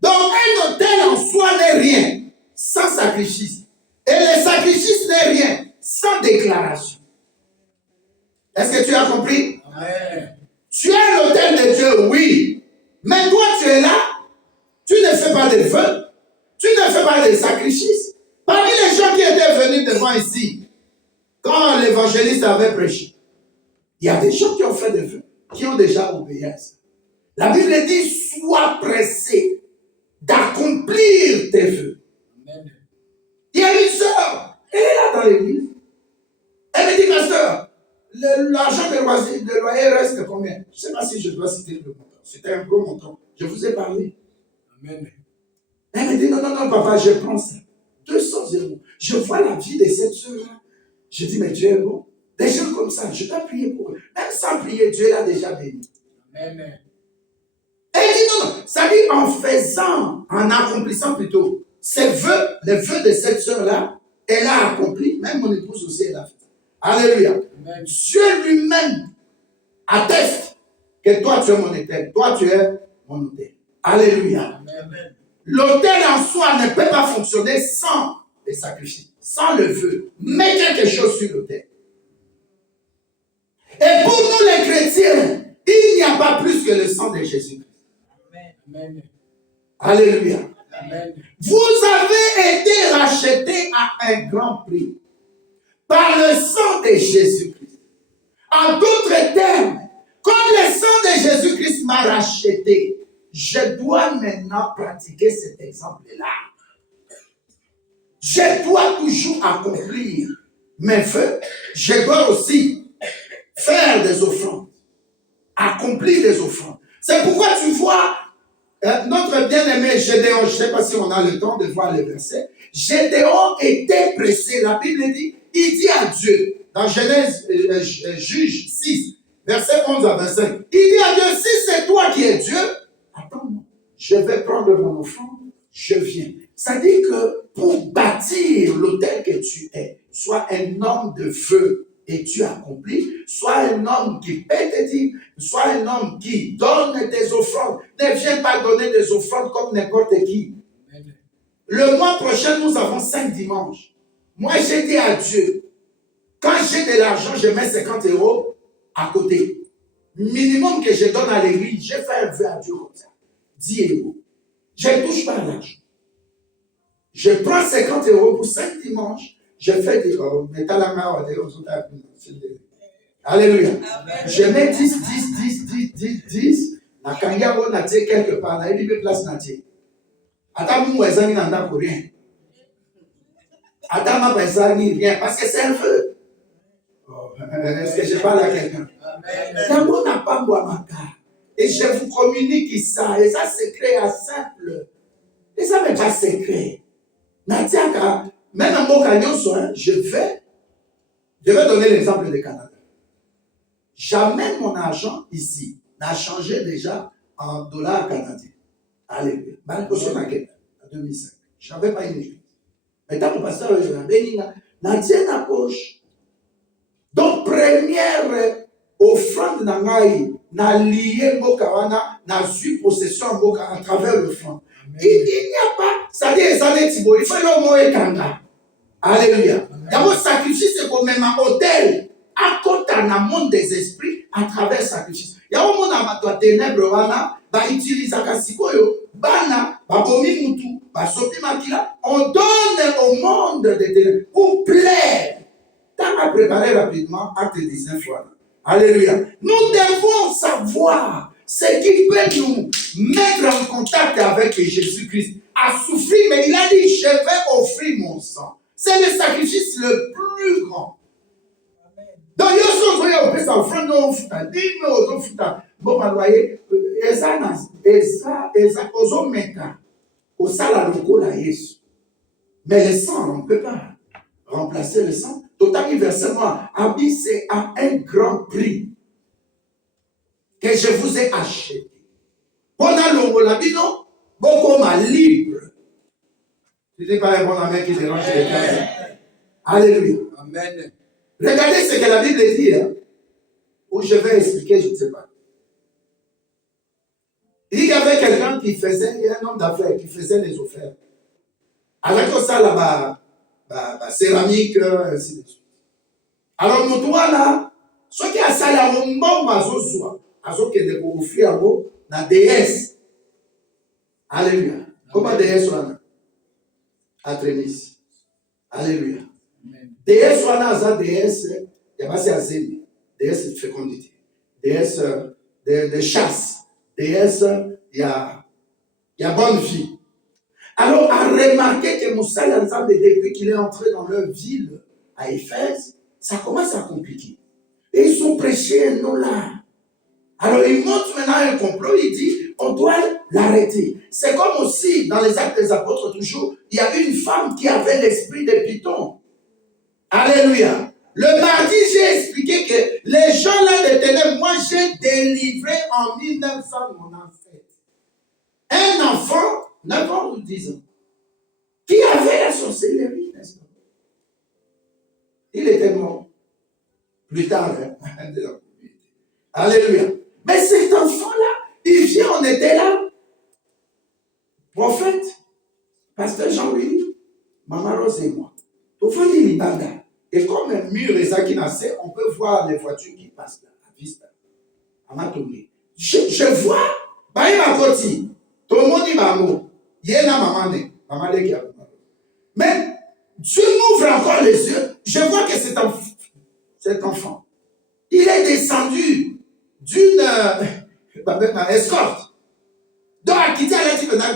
Donc, un autel en soi n'est rien sans sacrifice. Et le sacrifice n'est rien sans déclaration. Est-ce que tu as compris? Amen. Tu es l'autel de Dieu, oui. Mais toi, tu es là. Tu ne fais pas de vœux. Tu ne fais pas de sacrifices. Parmi les gens qui étaient venus devant ici, quand l'évangéliste avait prêché, il y a des gens qui ont fait des vœux, qui ont déjà obéi à ça. La Bible dit, sois pressé d'accomplir tes vœux. Amen. Il y a une sœur, elle est là dans l'église. Elle me dit, pasteur, l'argent de loyer reste combien? Je ne sais pas si je dois citer le montant. C'était un gros montant. Je vous ai parlé. Amen. Elle me dit, non, papa, je prends ça. 200 €. Je vois la vie de cette sœur-là. Je dis, mais Dieu est bon. Des gens comme ça, je dois prier pour eux. Même sans prier, Dieu l'a déjà béni. Amen. Elle dit, non, ça dit, en faisant, en accomplissant plutôt, ces vœux, les vœux de cette sœur-là, elle a accompli, même mon épouse aussi, elle a fait. Alléluia. Amen. Dieu lui-même atteste que toi, tu es mon autel. Toi, tu es mon autel. Alléluia. Amen. L'autel en soi ne peut pas fonctionner sans les sacrifices, sans le feu. Mets quelque chose sur l'autel. Et pour nous les chrétiens, il n'y a pas plus que le sang de Jésus-Christ. Amen. Alléluia. Amen. Vous avez été rachetés à un grand prix par le sang de Jésus-Christ. En d'autres termes, comme le sang de Jésus-Christ m'a racheté, je dois maintenant pratiquer cet exemple-là. Je dois toujours accomplir mes vœux. Je dois aussi faire des offrandes. Accomplir des offrandes. C'est pourquoi tu vois notre bien-aimé Gédéon, je ne sais pas si on a le temps de voir le verset, Gédéon était pressé, la Bible dit, il dit à Dieu, dans Genèse, Juge 6, verset 11 à 25, il dit à Dieu, si c'est toi qui es Dieu, attends-moi, je vais prendre mon offrande, je viens. Ça dit que pour bâtir l'autel que tu es, sois un homme de feu et tu accomplis, sois un homme qui paie tes dîmes, sois un homme qui donne des offrandes. Ne viens pas donner des offrandes comme n'importe qui. Le mois prochain, nous avons 5 dimanches. Moi, j'ai dit à Dieu, quand j'ai de l'argent, je mets 50 € à côté. Minimum que je donne à l'église, j'ai fait un vœu à Dieu comme ça. 10 €. Je ne touche pas à l'argent. Je prends 50 € pour 5 dimanches. Je fais des Alléluia. Je mets 10. Na kangiabo na tie quelque part. Na elibe place na tie. Ata mungu ezangi na ndako rien. Ata ma bezangi rien. Parce que c'est un feu. Est-ce que je parle à quelqu'un? D'abord n'a pas boire ma carte. Et je vous communique ça. Et ça secret à simple. Et ça n'est pas secret. Natiaka, même en Mokanyoso, je vais donner l'exemple du Canada. Jamais mon argent ici n'a changé déjà en dollars canadiens. Alléluia. En 2005. Je n'avais pas une église. Mais tant que pasteur n'a tient la poche. Donc, première offrande n'a lié Mokawana, n'a su possession Moka à travers l'offrande. Il n'y a pas, ça dit, il faut le mot étendre. Alléluia. D'abord, sacrifice, c'est comme même un hôtel. À côté d'un monde des esprits, à travers le sacrifice. Il y a un monde à la ténèbre, on utilise un sikoyo, bana, babomi mutu, basopi makila. On donne au monde des ténèbres pour plaire. T'as à préparer rapidement, acte 19 fois. Alléluia. Nous devons savoir ce qui peut nous mettre en contact avec Jésus-Christ. A souffrir, mais il a dit, je vais offrir mon sang. C'est le sacrifice le plus grand. Donc, il y a des choses qui ont fait ça, offrande, on fout, on fout, bon, vous voyez, mais le sang, on ne peut pas remplacer le sang. Total versement, Abi, c'est à un grand prix que je vous ai acheté. Pendant le labino, beaucoup m'a libre. Tu n'es pas un bon amen qui dérange les cœurs. Alléluia. Amen. Regardez ce que la Bible dit. Hein, où je vais expliquer, je ne sais pas. Il dit qu'il y avait quelqu'un qui faisait, un homme d'affaires qui faisait les offertes. Avec ça, là-bas, céramique, ainsi de suite. Alors, Moutouana, ce qui a ça, il y a un moment qui est offrir à vous, la déesse. Alléluia. Comment déesse soit Atrémis. Alléluia. Déesse soit là, déesse, il y a pas à zémi. Déesse de fécondité. Déesse de chasse. Déesse, il y a bonne vie. Alors, à remarquer que Moussa Yanzam, depuis qu'il est entré dans leur ville à Éphèse, ça commence à compliquer. Et ils ont prêché un nom là. Alors, ils montrent maintenant un complot, il dit, on doit l'arrêter. C'est comme aussi, dans les Actes des Apôtres, toujours, il y a une femme qui avait l'esprit de Python. Alléluia. Le mardi, j'ai expliqué que les gens là de ténèbres, moi, j'ai délivré en 1900 mon ancêtre. Un enfant, 9 ans ou 10 ans, qui avait la sorcellerie, n'est-ce pas? Il était mort. Plus tard, hein? Alléluia. Mais cet enfant-là, il vient, on était là. Prophète, pasteur Jean-Louis, Maman Rose et moi. Au fond, il y a et comme un mur est ça qui naissait, on peut voir les voitures qui passent là, à Vista, à Matoumé. Je vois, bah, il m'a côté. Tout le monde dit, il y a la maman qui a. Mais Dieu m'ouvre encore les yeux. Je vois que cet enfant, il est descendu d'une escorte. Donc, à quitter la type d'un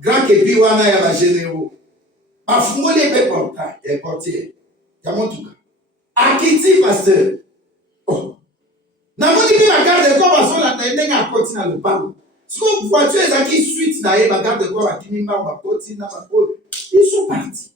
grand képiwana et à généraux. À fouiller les portiers. À quitter, pasteur. Oh. N'a pas dit la garde de quoi va la tête à continuer le pan. Sikoyo voiture ezalaki suite na ye bagarde corps bakimi mbango bakoti na bakolo ils sont partis.